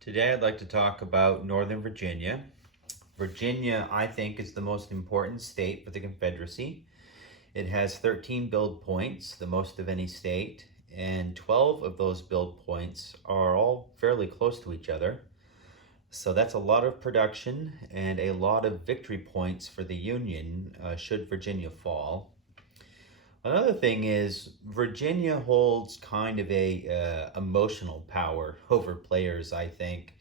Today I'd like to talk about Northern Virginia. Virginia, I think, is the most important state for the Confederacy. It has 13 build points, the most of any state, and 12 of those build points are all fairly close to each other. So that's a lot of production and a lot of victory points for the Union should Virginia fall. Another thing is Virginia holds kind of a emotional power over players, I think.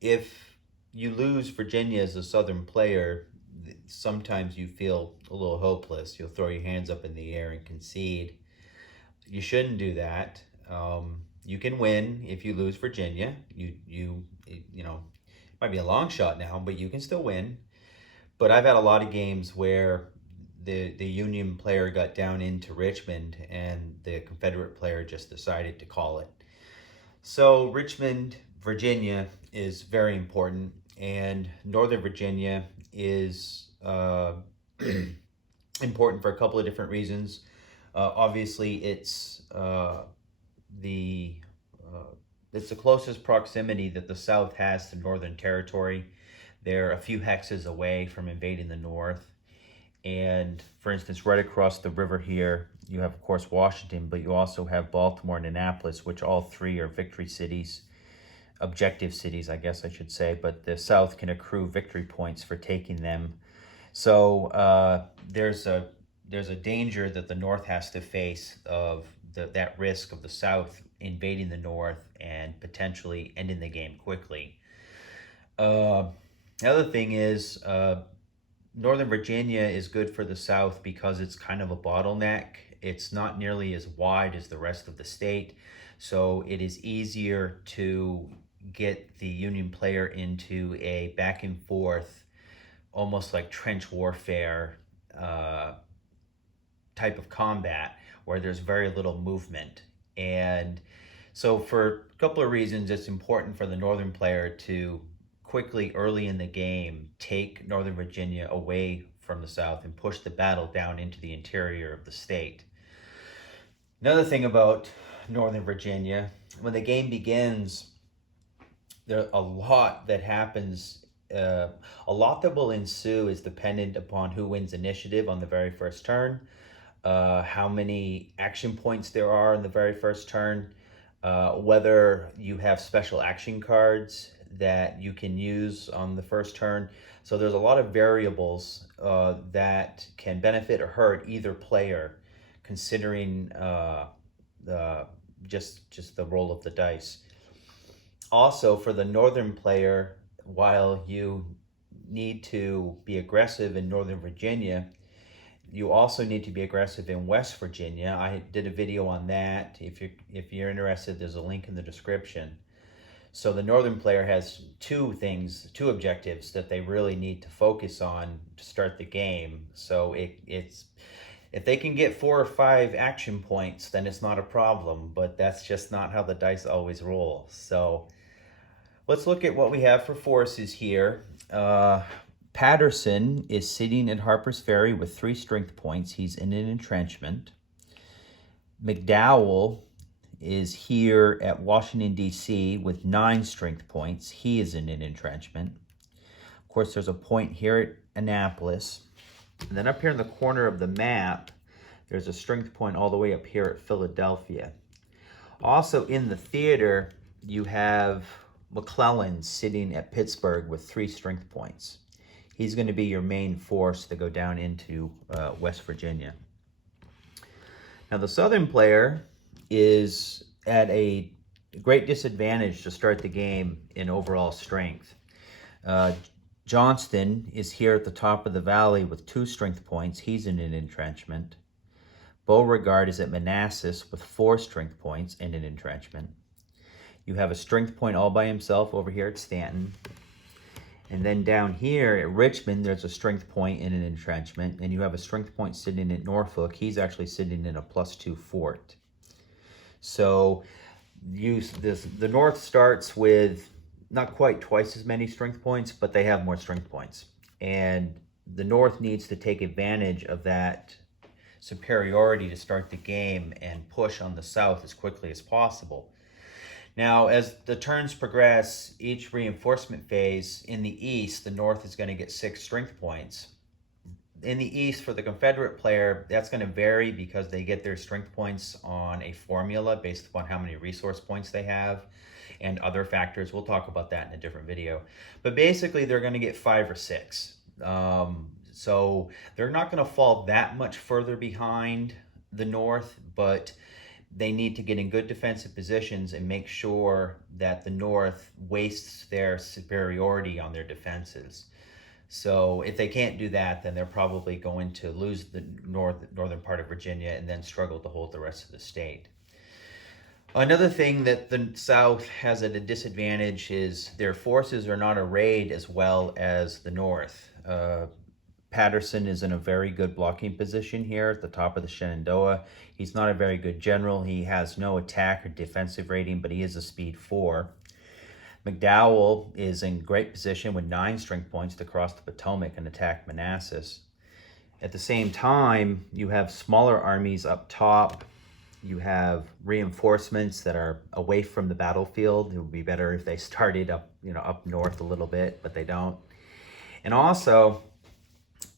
If you lose Virginia as a Southern player, sometimes you feel a little hopeless. You'll throw your hands up in the air and concede. You shouldn't do that. You can win if you lose Virginia. You know, it might be a long shot now, but you can still win. But I've had a lot of games where the Union player got down into Richmond and the Confederate player just decided to call it. So Richmond, Virginia is very important, and Northern Virginia is important for a couple of different reasons. Obviously, the it's the closest proximity that the South has to Northern Territory. They're a few hexes away from invading the North. And for instance, right across the river here, you have, of course, Washington, but you also have Baltimore and Annapolis, which all three are victory cities, objective cities, I guess I should say, but the South can accrue victory points for taking them. So there's a danger that the North has to face of that risk of the South invading the North and potentially ending the game quickly. The other thing is, Northern Virginia is good for the South because it's kind of a bottleneck. It's not nearly as wide as the rest of the state, so it is easier to get the Union player into a back and forth, almost like trench warfare type of combat where there's very little movement. And so for a couple of reasons, it's important for the Northern player to quickly, early in the game, take Northern Virginia away from the South and push the battle down into the interior of the state. Another thing about Northern Virginia, when the game begins, there's a lot that happens. A lot that will ensue is dependent upon who wins initiative on the very first turn, how many action points there are in the very first turn, whether you have special action cards that you can use on the first turn. So there's a lot of variables that can benefit or hurt either player, considering just the roll of the dice. Also, for the Northern player, while you need to be aggressive in Northern Virginia, you also need to be aggressive in West Virginia. I did a video on that. If you're interested, there's a link in the description. So the Northern player has two objectives that they really need to focus on to start the game. So it's if they can get 4 or 5 action points, then it's not a problem, but that's just not how the dice always roll. So let's look at what we have for forces here. Patterson is sitting at Harper's Ferry with 3 strength points. He's in an entrenchment. McDowell is here at Washington, D.C. with 9 strength points. He is in an entrenchment. Of course, there's a point here at Annapolis. And then up here in the corner of the map, there's a strength point all the way up here at Philadelphia. Also in the theater, you have McClellan sitting at Pittsburgh with 3 strength points. He's going to be your main force to go down into West Virginia. Now, the Southern player is at a great disadvantage to start the game in overall strength. Johnston is here at the top of the valley with 2 strength points. He's in an entrenchment. Beauregard is at Manassas with 4 strength points in an entrenchment. You have a strength point all by himself over here at Stanton. And then down here at Richmond, there's a strength point in an entrenchment. And you have a strength point sitting at Norfolk. He's actually sitting in a +2 fort. So the North starts with not quite twice as many strength points, but they have more strength points. And the North needs to take advantage of that superiority to start the game and push on the South as quickly as possible. Now, as the turns progress, each reinforcement phase in the east, the North is going to get 6 strength points. In the east, for the Confederate player, that's going to vary because they get their strength points on a formula based upon how many resource points they have and other factors. We'll talk about that in a different video. But basically, they're going to get 5 or 6. So they're not going to fall that much further behind the North, but they need to get in good defensive positions and make sure that the North wastes their superiority on their defenses. So if they can't do that, then they're probably going to lose the northern part of Virginia and then struggle to hold the rest of the state. Another thing that the South has at a disadvantage is their forces are not arrayed as well as the North. Patterson is in a very good blocking position here at the top of the Shenandoah. He's not a very good general. He has no attack or defensive rating, but he is a speed 4. McDowell is in great position with 9 strength points to cross the Potomac and attack Manassas. At the same time, you have smaller armies up top. You have reinforcements that are away from the battlefield. It would be better if they started up north a little bit, but they don't. And also,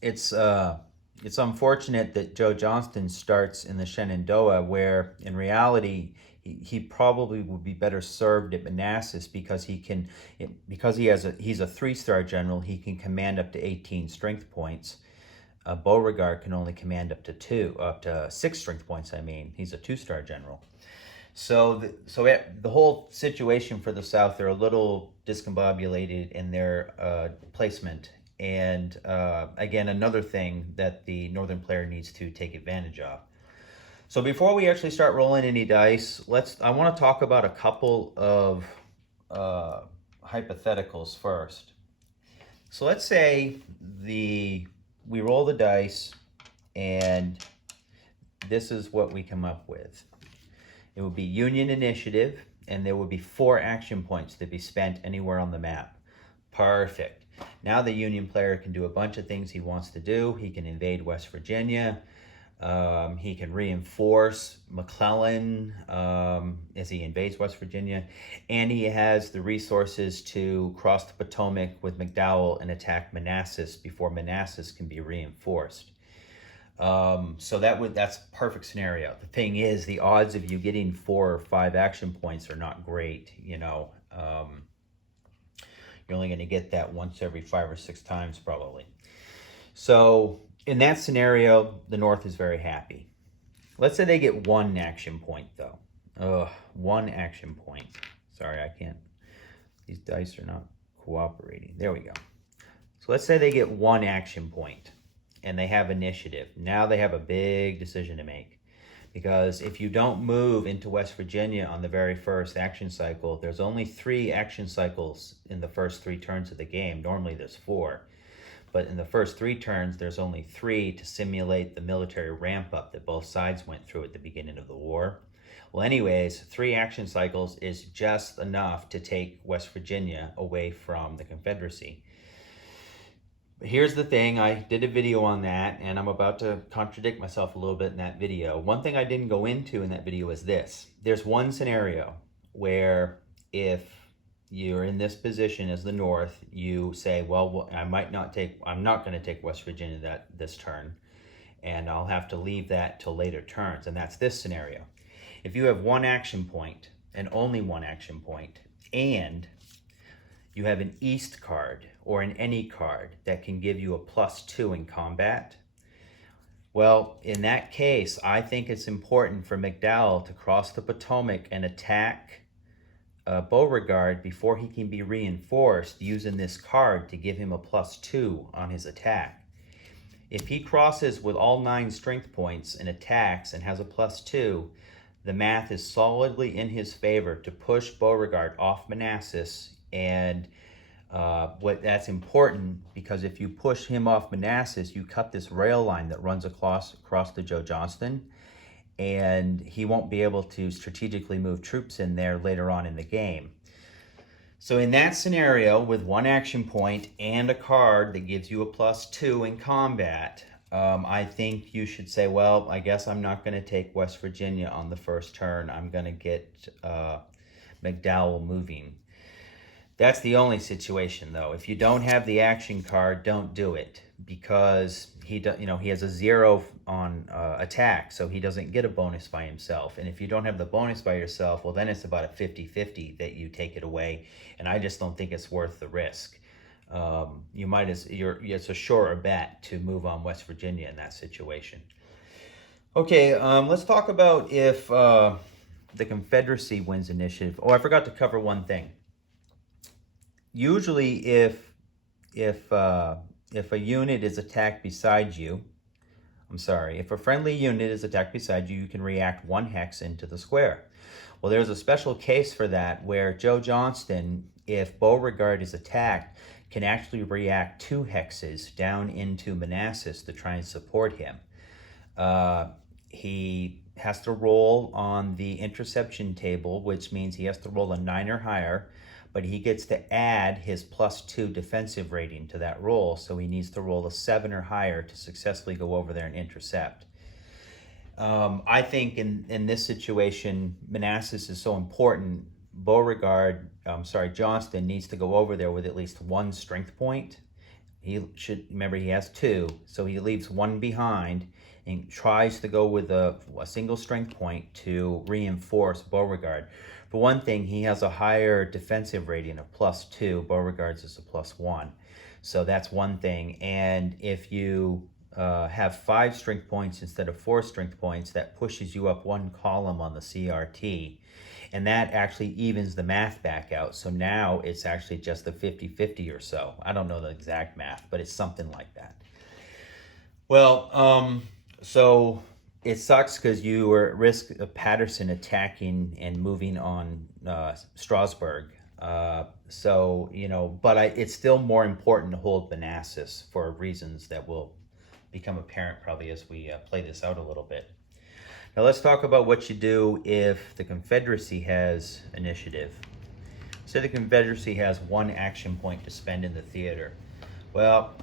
it's unfortunate that Joe Johnston starts in the Shenandoah, where in reality he probably would be better served at Manassas because he's a 3-star general. He can command up to 18 strength points. Beauregard can only command up to 6 strength points. He's a 2-star general. So the whole situation for the South, they're a little discombobulated in their placement. And again, another thing that the Northern player needs to take advantage of. So before we actually start rolling any dice, I want to talk about a couple of hypotheticals first. So let's say we roll the dice, and this is what we come up with. It would be Union initiative, and there would be 4 action points to be spent anywhere on the map. Perfect. Now the Union player can do a bunch of things he wants to do. He can invade West Virginia. He can reinforce McClellan as he invades West Virginia. And he has the resources to cross the Potomac with McDowell and attack Manassas before Manassas can be reinforced. So that's a perfect scenario. The thing is, the odds of you getting 4 or 5 action points are not great, You're only going to get that once every 5 or 6 times probably. So in that scenario, the North is very happy. Let's say they get 1 action point though. 1 action point. Sorry, I can't. These dice are not cooperating. There we go. So let's say they get 1 action point and they have initiative. Now they have a big decision to make. Because if you don't move into West Virginia on the very first action cycle, there's only 3 action cycles in the first 3 turns of the game. Normally there's 4. But in the first 3 turns, there's only 3 to simulate the military ramp-up that both sides went through at the beginning of the war. Well, anyways, 3 action cycles is just enough to take West Virginia away from the Confederacy. Here's the thing, I did a video on that, and I'm about to contradict myself a little bit in that video. One thing I didn't go into in that video is this. There's one scenario where if you're in this position as the North, you say, well, I'm not going to take West Virginia this turn, and I'll have to leave that till later turns, and that's this scenario. If you have 1 action point, and only 1 action point, and you have an East card or an any card that can give you a +2 in combat, well, in that case, I think it's important for McDowell to cross the Potomac and attack Beauregard before he can be reinforced, using this card to give him a +2 on his attack. If he crosses with all 9 strength points and attacks and has a +2, the math is solidly in his favor to push Beauregard off Manassas. And that's important because if you push him off Manassas, you cut this rail line that runs across the Joe Johnston, and he won't be able to strategically move troops in there later on in the game. So in that scenario, with 1 action point and a card that gives you a +2 in combat, I think you should say, well, I guess I'm not going to take West Virginia on the first turn. I'm going to get McDowell moving. That's the only situation, though. If you don't have the action card, don't do it, because he has a 0 on attack, so he doesn't get a bonus by himself. And if you don't have the bonus by yourself, well, then it's about a 50-50 that you take it away, and I just don't think it's worth the risk. It's a surer bet to move on West Virginia in that situation. Okay, let's talk about if the Confederacy wins initiative. Oh, I forgot to cover one thing. Usually, if a unit is attacked beside you, if a friendly unit is attacked beside you, you can react 1 hex into the square. Well, there's a special case for that where Joe Johnston, if Beauregard is attacked, can actually react 2 hexes down into Manassas to try and support him. He has to roll on the interception table, which means he has to roll a 9 or higher, but he gets to add his +2 defensive rating to that roll, so he needs to roll a 7 or higher to successfully go over there and intercept. I think in this situation, Manassas is so important. Johnston needs to go over there with at least 1 strength point. Remember, he has 2, so he leaves 1 behind and tries to go with a single strength point to reinforce Beauregard. For one thing, he has a higher defensive rating of +2. Beauregard's is a +1. So that's one thing. And if you have 5 strength points instead of 4 strength points, that pushes you up 1 column on the CRT. And that actually evens the math back out. So now it's actually just a 50-50 or so. I don't know the exact math, but it's something like that. Well, so it sucks because you were at risk of Patterson attacking and moving on Strasburg. But it's still more important to hold Manassas for reasons that will become apparent probably as we play this out a little bit. Now let's talk about what you do if the Confederacy has initiative. Say the Confederacy has 1 action point to spend in the theater. Well,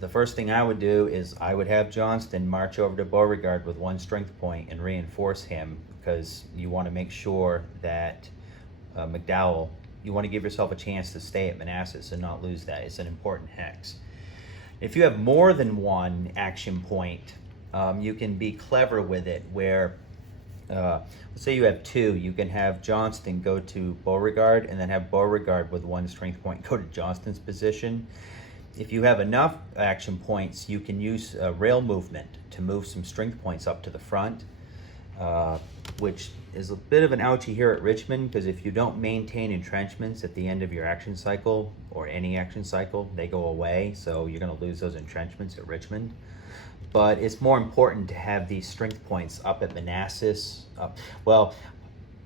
the first thing I would do is I would have Johnston march over to Beauregard with 1 strength point and reinforce him, because you want to make sure that McDowell, you want to give yourself a chance to stay at Manassas and not lose that. It's an important hex. If you have more than 1 action point, you can be clever with it where, let's say you have 2, you can have Johnston go to Beauregard and then have Beauregard with 1 strength point go to Johnston's position. If you have enough action points, you can use rail movement to move some strength points up to the front, which is a bit of an ouchie here at Richmond, because if you don't maintain entrenchments at the end of your action cycle, or any action cycle, they go away, so you're going to lose those entrenchments at Richmond. But it's more important to have these strength points up at Manassas.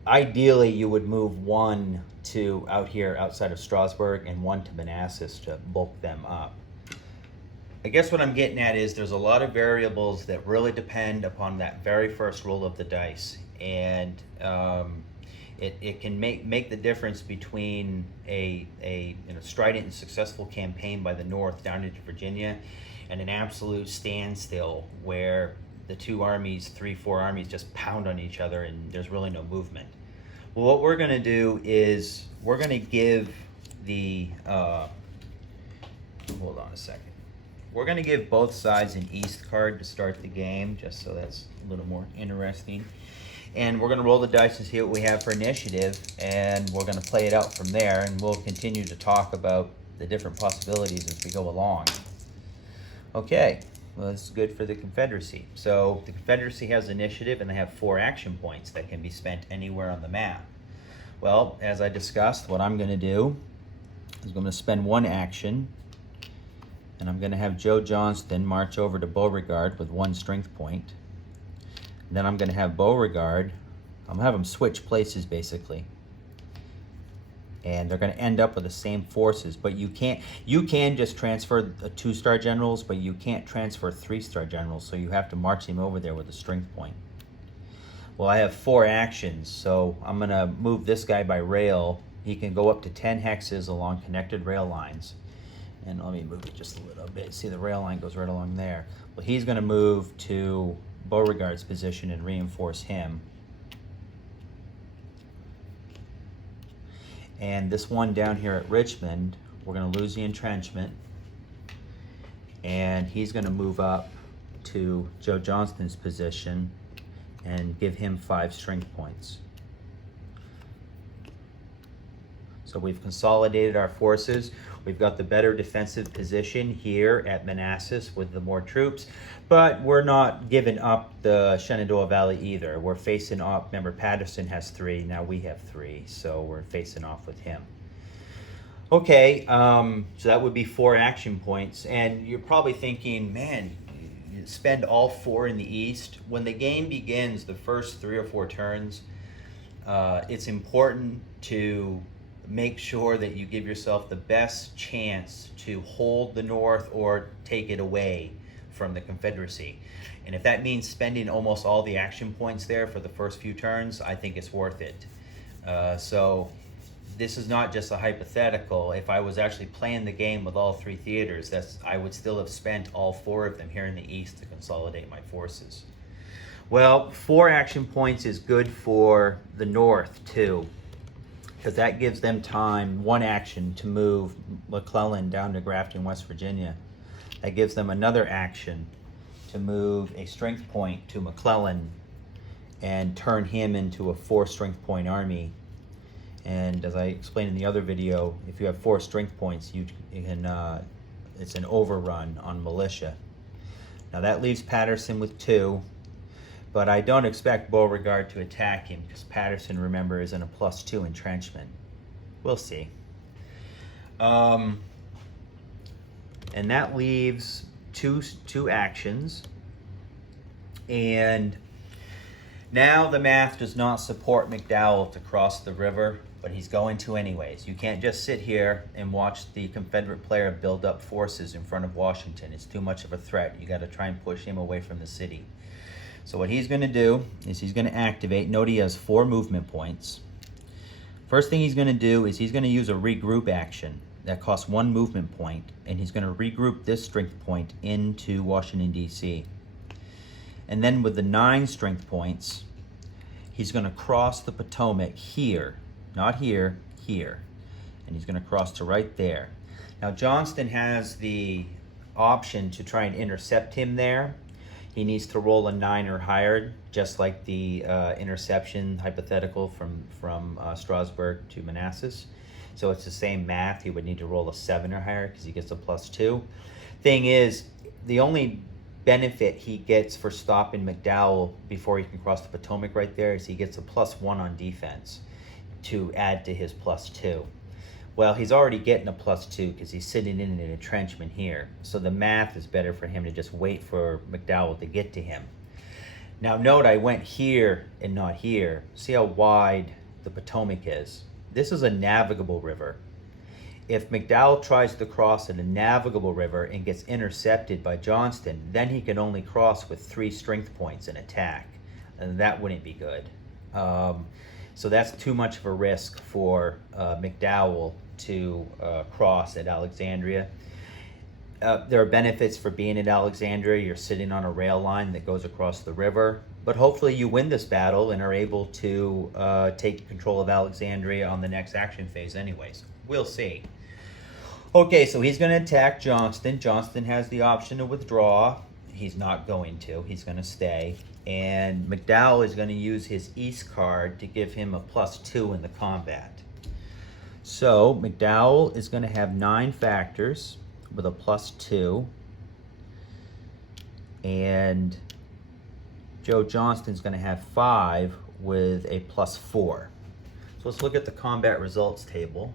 Ideally, you would move 1 to out here outside of Strasburg and 1 to Manassas to bulk them up. I guess what I'm getting at is there's a lot of variables that really depend upon that very first roll of the dice, and it can make the difference between a strident and successful campaign by the North down into Virginia and an absolute standstill where the 2 armies, 3-4 armies just pound on each other and there's really no movement. Well, what we're going to do is we're going to give the hold on a second. We're going to give both sides an East card to start the game, just so that's a little more interesting. And we're going to roll the dice and see what we have for initiative, and we're going to play it out from there, and we'll continue to talk about the different possibilities as we go along. Okay, well, this is good for the Confederacy. So the Confederacy has initiative, and they have 4 action points that can be spent anywhere on the map. Well, as I discussed, what I'm going to do is I'm going to spend 1 action, and I'm going to have Joe Johnston march over to Beauregard with 1 strength point. And then I'm going to have Beauregard, I'm going to have them switch places basically. And they're going to end up with the same forces, but you can just transfer 2-star generals, but you can't transfer 3-star generals, so you have to march him over there with a strength point. Well, I have 4 actions, so I'm going to move this guy by rail. He can go up to 10 hexes along connected rail lines. And let me move it just a little bit. See, the rail line goes right along there. Well, he's going to move to Beauregard's position and reinforce him. And this one down here at Richmond, we're going to lose the entrenchment. And he's going to move up to Joe Johnston's position and give him 5 strength points. So we've consolidated our forces. We've got the better defensive position here at Manassas with the more troops, but we're not giving up the Shenandoah Valley either. We're facing off, remember Patterson has 3, now we have 3, so we're facing off with him. Okay, so that would be 4 action points, and you're probably thinking, man, you spend all 4 in the east. When the game begins, the first 3 or 4 turns, it's important to make sure that you give yourself the best chance to hold the North or take it away from the Confederacy. And if that means spending almost all the action points there for the first few turns, I think it's worth it. So this is not just a hypothetical. If I was actually playing the game with all 3 theaters, I would still have spent all 4 of them here in the east to consolidate my forces. Well, 4 action points is good for the North too, because that gives them time, 1 action, to move McClellan down to Grafton, West Virginia. That gives them another action to move a strength point to McClellan and turn him into a 4 strength point army. And as I explained in the other video, if you have 4 strength points, you can, it's an overrun on militia. Now that leaves Patterson with 2. But I don't expect Beauregard to attack him because Patterson, remember, is in a +2 entrenchment. We'll see. And that leaves two actions. And now the math does not support McDowell to cross the river, but he's going to anyways. You can't just sit here and watch the Confederate player build up forces in front of Washington. It's too much of a threat. You got to try and push him away from the city. So what he's going to do is he's going to activate. Note he has 4 movement points. First thing he's going to do is he's going to use a regroup action that costs 1 movement point, and he's going to regroup this strength point into Washington, D.C. And then with the 9 strength points, he's going to cross the Potomac here, not here, here. And he's going to cross to right there. Now Johnston has the option to try and intercept him there. He needs to roll a 9 or higher, just like the interception hypothetical from Strasburg to Manassas. So it's the same math. He would need to roll a 7 or higher because he gets a +2. Thing is, the only benefit he gets for stopping McDowell before he can cross the Potomac right there is he gets a +1 on defense to add to his +2. Well, he's already getting a +2 because he's sitting in an entrenchment here. So the math is better for him to just wait for McDowell to get to him. Now note I went here and not here. See how wide the Potomac is? This is a navigable river. If McDowell tries to cross in a navigable river and gets intercepted by Johnston, then he can only cross with 3 strength points and attack. And that wouldn't be good. So that's too much of a risk for McDowell to cross at Alexandria. There are benefits for being at Alexandria. You're sitting on a rail line that goes across the river. But hopefully you win this battle and are able to take control of Alexandria on the next action phase anyways. We'll see. Okay, so he's going to attack Johnston. Johnston has the option to withdraw. He's not going to. He's going to stay. And McDowell is going to use his East card to give him a +2 in the combat. So McDowell is going to have 9 factors with a +2. And Joe Johnston's going to have 5 with a +4. So let's look at the combat results table.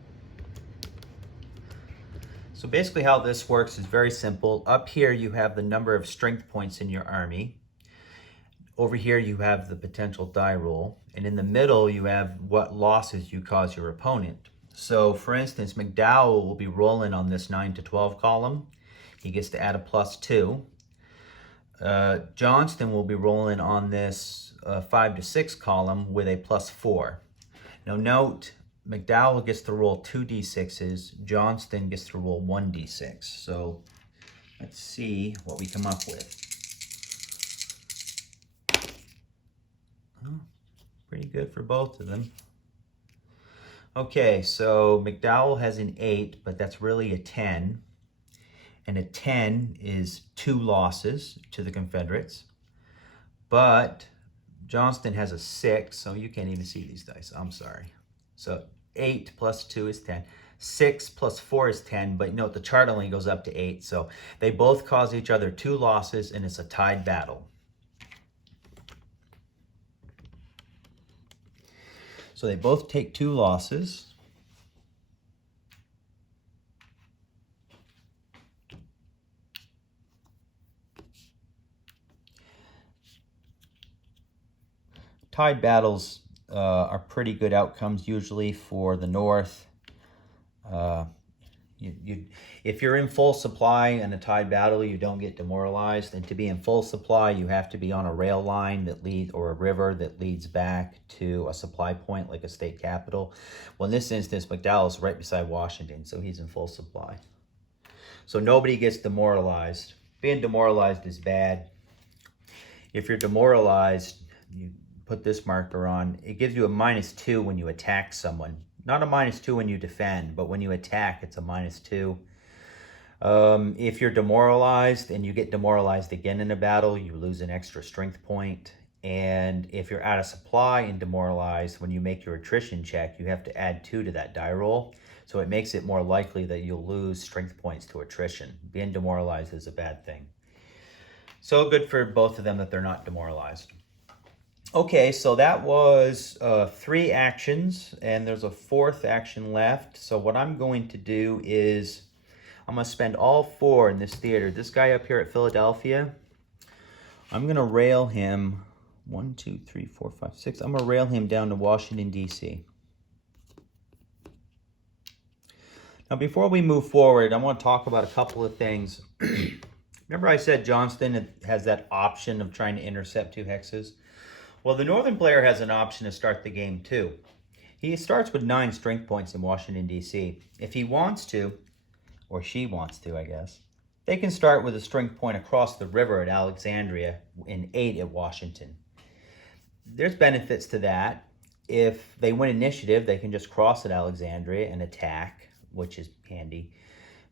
So basically how this works is very simple. Up here you have the number of strength points in your army. Over here you have the potential die roll. And in the middle you have what losses you cause your opponent. So for instance, McDowell will be rolling on this 9 to 12 column. He gets to add a +2. Johnston will be rolling on this 5 to 6 column with a +4. Now note, McDowell gets to roll 2 d6s, Johnston gets to roll 1 d6. So let's see what we come up with. Oh, pretty good for both of them. Okay, so McDowell has an 8, but that's really a 10. And a 10 is 2 losses to the Confederates. But Johnston has a 6, so you can't even see these dice. I'm sorry. So 8 plus 2 is 10. 6 plus 4 is 10, but note the chart only goes up to 8. So they both cause each other 2 losses, and it's a tied battle. So they both take 2 losses. Tied battles are pretty good outcomes usually for the North. If you're in full supply in a tied battle, you don't get demoralized. And to be in full supply, you have to be on a rail line that leads, or a river that leads back to a supply point like a state capital. Well, in this instance, McDowell's right beside Washington, so he's in full supply. So nobody gets demoralized. Being demoralized is bad. If you're demoralized, you put this marker on. It gives you a -2 when you attack someone. Not a -2 when you defend, but when you attack, it's a -2. If you're demoralized and you get demoralized again in a battle, you lose an extra strength point. And if you're out of supply and demoralized, when you make your attrition check, you have to add 2 to that die roll. So it makes it more likely that you'll lose strength points to attrition. Being demoralized is a bad thing. So good for both of them that they're not demoralized. Okay, so that was 3 actions, and there's a 4th action left. So what I'm going to do is I'm going to spend all 4 in this theater. This guy up here at Philadelphia, I'm going to rail him 1, 2, 3, 4, 5, 6. I'm going to rail him down to Washington, D.C. Now, before we move forward, I want to talk about a couple of things. Remember I said Johnston has that option of trying to intercept 2 hexes? Well, the Northern player has an option to start the game too. He starts with 9 strength points in Washington, D.C. If he wants to, or she wants to, I guess, they can start with a strength point across the river at Alexandria and 8 at Washington. There's benefits to that. If they win initiative, they can just cross at Alexandria and attack, which is handy.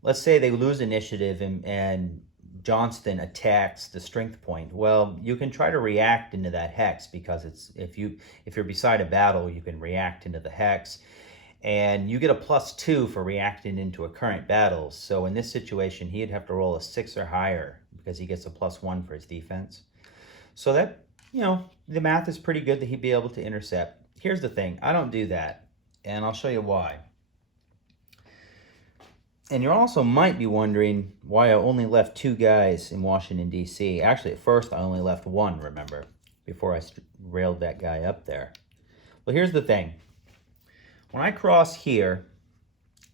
Let's say they lose initiative and Johnston attacks the strength point. Well, you can try to react into that hex, because it's if you're beside a battle, you can react into the hex, and you get a +2 for reacting into a current battle. So in this situation, he'd have to roll a 6 or higher because he gets a +1 for his defense. So that, the math is pretty good that he'd be able to intercept. Here's the thing, I don't do that, and I'll show you why. And you also might be wondering why I only left 2 guys in Washington, D.C. Actually, at first, I only left 1, remember, before I railed that guy up there. Well, here's the thing. When I cross here,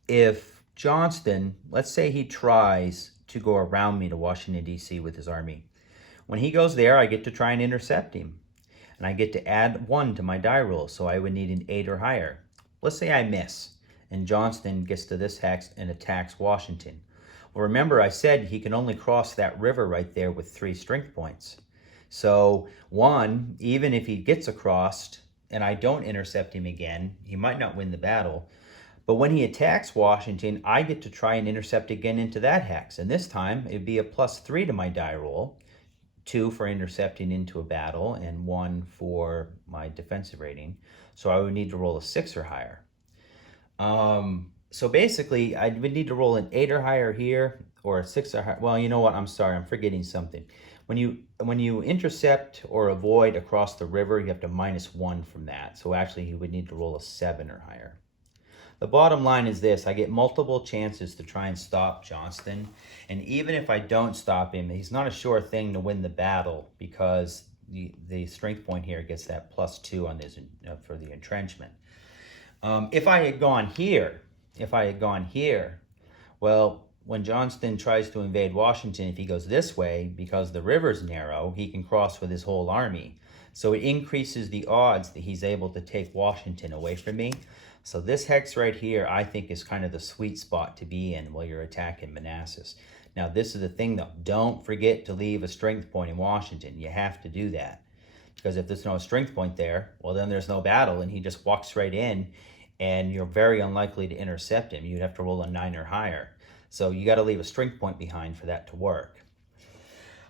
if Johnston, let's say he tries to go around me to Washington, D.C. with his army. When he goes there, I get to try and intercept him. And I get to add 1 to my die roll, so I would need an 8 or higher. Let's say I miss, and Johnston gets to this hex and attacks Washington. Well, remember I said he can only cross that river right there with 3 strength points. So 1, even if he gets across and I don't intercept him again, he might not win the battle. But when he attacks Washington, I get to try and intercept again into that hex. And this time it'd be a +3 to my die roll. 2 for intercepting into a battle and 1 for my defensive rating. So I would need to roll a 6 or higher. So basically, I would need to roll an 8 or higher here, or a 6 or higher. Well, you know what? I'm sorry. I'm forgetting something. When you intercept or avoid across the river, you have to -1 from that. So actually, you would need to roll a 7 or higher. The bottom line is this. I get multiple chances to try and stop Johnston. And even if I don't stop him, he's not a sure thing to win the battle, because the strength point here gets that +2 on this for the entrenchment. If I had gone here, well, when Johnston tries to invade Washington, if he goes this way, because the river's narrow, he can cross with his whole army. So it increases the odds that he's able to take Washington away from me. So this hex right here, I think, is kind of the sweet spot to be in while you're attacking Manassas. Now, this is the thing, though. Don't forget to leave a strength point in Washington. You have to do that. Because if there's no strength point there, well, then there's no battle, and he just walks right in and you're very unlikely to intercept him. You'd have to roll a 9 or higher. So you got to leave a strength point behind for that to work.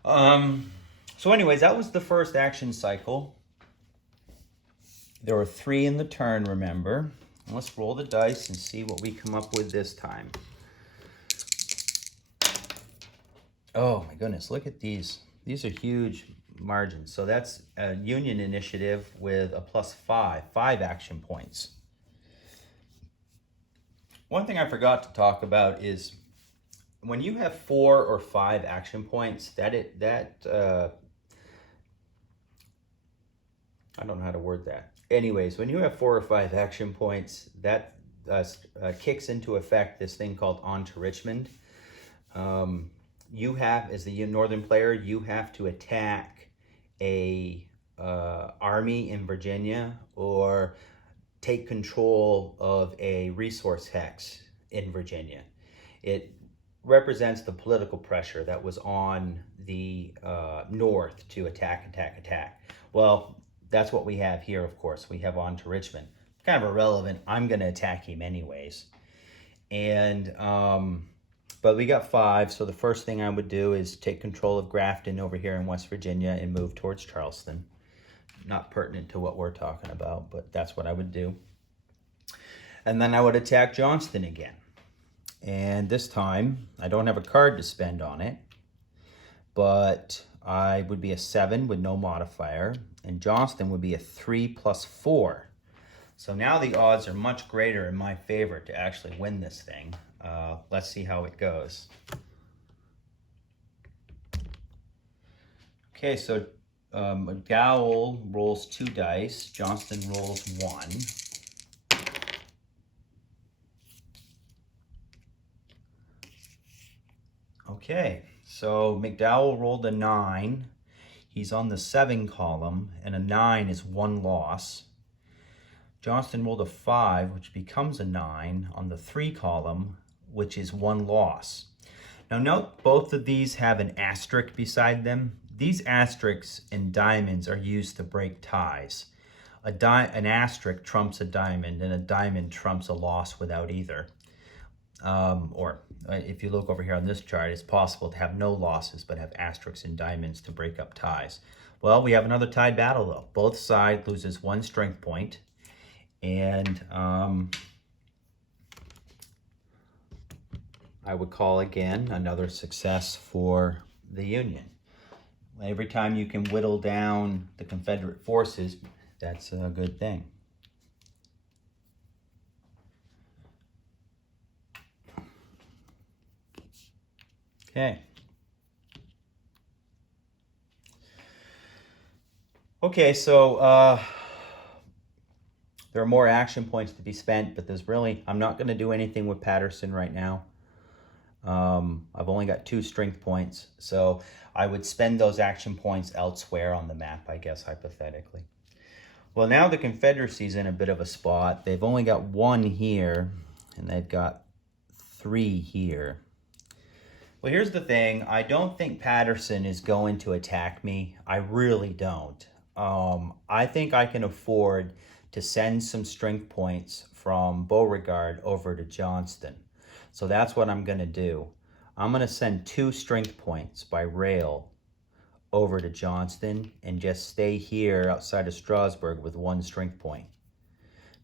So anyways, that was the first action cycle. There were 3 in the turn, remember. Let's roll the dice and see what we come up with this time. Oh my goodness, look at these. These are huge margins. So that's a Union initiative with a +5, 5 action points. One thing I forgot to talk about is when you have 4 or 5 action points, I don't know how to word that. Anyways, when you have 4 or 5 action points, that kicks into effect this thing called On to Richmond. You have, as the northern player, you have to attack a army in Virginia or take control of a resource hex in Virginia. It represents the political pressure that was on the North to attack. Well, that's what we have here, of course. We have On to Richmond. Kind of irrelevant. I'm going to attack him anyways. And, but we got 5, so the first thing I would do is take control of Grafton over here in West Virginia and move towards Charleston. Not pertinent to what we're talking about, but that's what I would do. And then I would attack Johnston again. And this time, I don't have a card to spend on it, but I would be a 7 with no modifier, and Johnston would be a 3 + 4. So now the odds are much greater in my favor to actually win this thing. Let's see how it goes. Okay, so McDowell rolls 2 dice, Johnston rolls 1. Okay, so McDowell rolled a 9. He's on the 7 column, and a 9 is 1 loss. Johnston rolled a 5, which becomes a 9 on the 3 column, which is 1 loss. Now note both of these have an asterisk beside them. These asterisks in diamonds are used to break ties. An asterisk trumps a diamond, and a diamond trumps a loss without either. Or if you look over here on this chart, it's possible to have no losses but have asterisks and diamonds to break up ties. Well, we have another tied battle though. Both sides loses 1 strength point, and I would call again another success for the Union. Every time you can whittle down the Confederate forces, that's a good thing. Okay, so there are more action points to be spent, but I'm not going to do anything with Patterson right now. I've only got 2 strength points, so I would spend those action points elsewhere on the map, I guess, hypothetically. Well, now the Confederacy's in a bit of a spot. They've only got 1 here, and they've got 3 here. Well, here's the thing. I don't think Patterson is going to attack me. I really don't. I think I can afford to send some strength points from Beauregard over to Johnston. So that's what I'm going to do. I'm going to send 2 strength points by rail over to Johnston and just stay here outside of Strasburg with 1 strength point.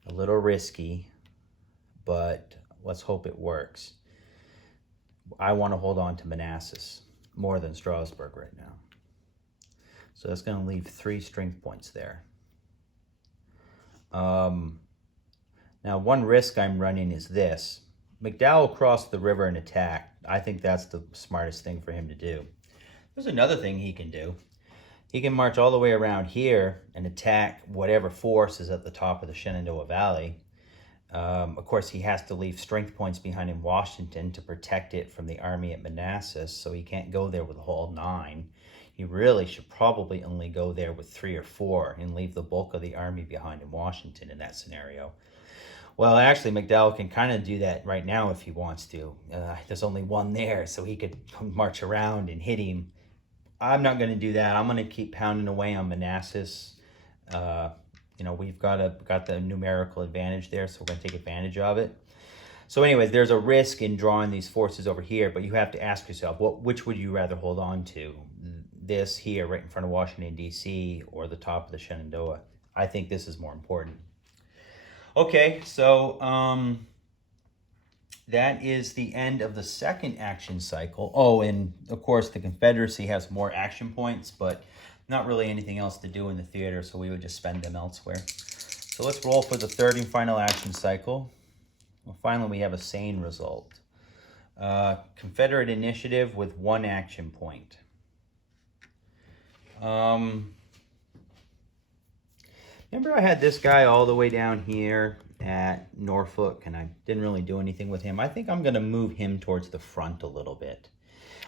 A little risky, but let's hope it works. I want to hold on to Manassas more than Strasburg right now. So that's going to leave 3 strength points there. Now, one risk I'm running is this. McDowell crossed the river and attacked. I think that's the smartest thing for him to do. There's another thing he can do. He can march all the way around here and attack whatever force is at the top of the Shenandoah Valley. Of course, he has to leave strength points behind in Washington to protect it from the army at Manassas, so he can't go there with a whole 9. He really should probably only go there with 3 or 4 and leave the bulk of the army behind in Washington in that scenario. Well, actually, McDowell can kind of do that right now if he wants to. There's only 1 there, so he could march around and hit him. I'm not going to do that. I'm going to keep pounding away on Manassas You know, we've got the numerical advantage there, so we're going to take advantage of it. So anyways, there's a risk in drawing these forces over here, but you have to ask yourself, which would you rather hold on to? This here, right in front of Washington, D.C., or the top of the Shenandoah? I think this is more important. Okay, so that is the end of the second action cycle. Oh, and of course, the Confederacy has more action points, but not really anything else to do in the theater, so we would just spend them elsewhere. So let's roll for the third and final action cycle. Well, finally, we have a sane result. Confederate initiative with 1 action point. Remember I had this guy all the way down here at Norfolk, and I didn't really do anything with him. I think I'm going to move him towards the front a little bit.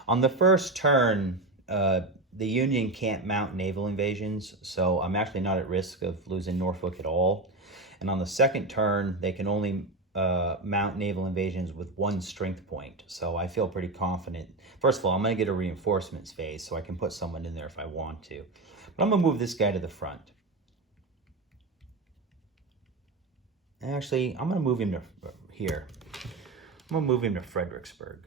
On the first turn, the Union can't mount naval invasions, so I'm actually not at risk of losing Norfolk at all. And on the second turn, they can only mount naval invasions with 1 strength point. So I feel pretty confident. First of all, I'm going to get a reinforcements phase, so I can put someone in there if I want to. But I'm going to move this guy to the front. Actually, I'm going to move him to here. I'm going to move him to Fredericksburg.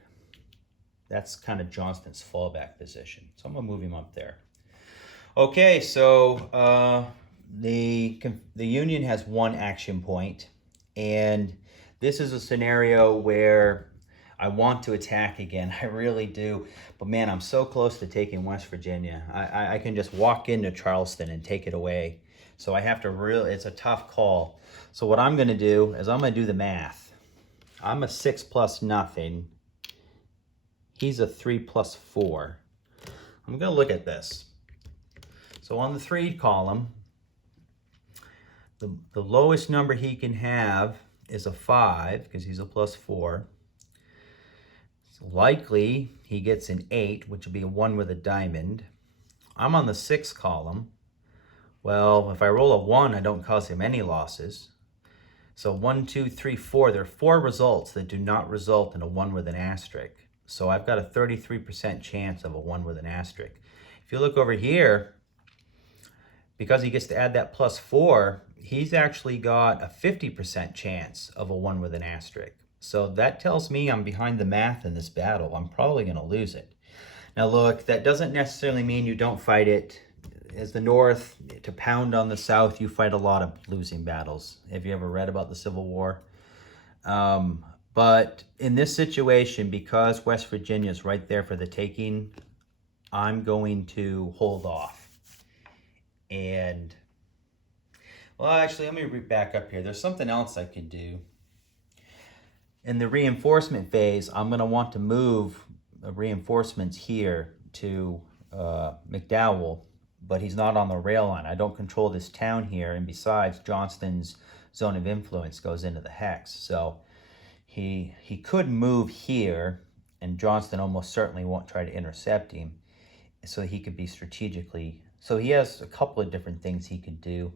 That's kind of Johnston's fallback position. So I'm going to move him up there. Okay, so the Union has 1 action point, and this is a scenario where I want to attack again. I really do. But man, I'm so close to taking West Virginia. I can just walk into Charleston and take it away. So I have to it's a tough call. So what I'm going to do is I'm going to do the math. I'm a 6 plus nothing. He's a 3 plus 4. I'm going to look at this. So on the 3 column, the lowest number he can have is a 5 because he's a plus 4. It's likely he gets an 8, which would be a 1 with a diamond. I'm on the 6 column. Well, if I roll a 1, I don't cause him any losses. So 1, 2, 3, 4. There are 4 results that do not result in a 1 with an asterisk. So I've got a 33% chance of a 1 with an asterisk. If you look over here, because he gets to add that plus 4, he's actually got a 50% chance of a 1 with an asterisk. So that tells me I'm behind the math in this battle. I'm probably going to lose it. Now look, that doesn't necessarily mean you don't fight it. As the North, to pound on the South, you fight a lot of losing battles. Have you ever read about the Civil War? But in this situation, because West Virginia is right there for the taking, I'm going to hold off. And, well, actually, let me back up here. There's something else I could do. In the reinforcement phase, I'm going to want to move reinforcements here to McDowell, but he's not on the rail line. I don't control this town here, and besides, Johnston's zone of influence goes into the hex. So he could move here, and Johnston almost certainly won't try to intercept him, so he could be strategically. So he has a couple of different things he could do.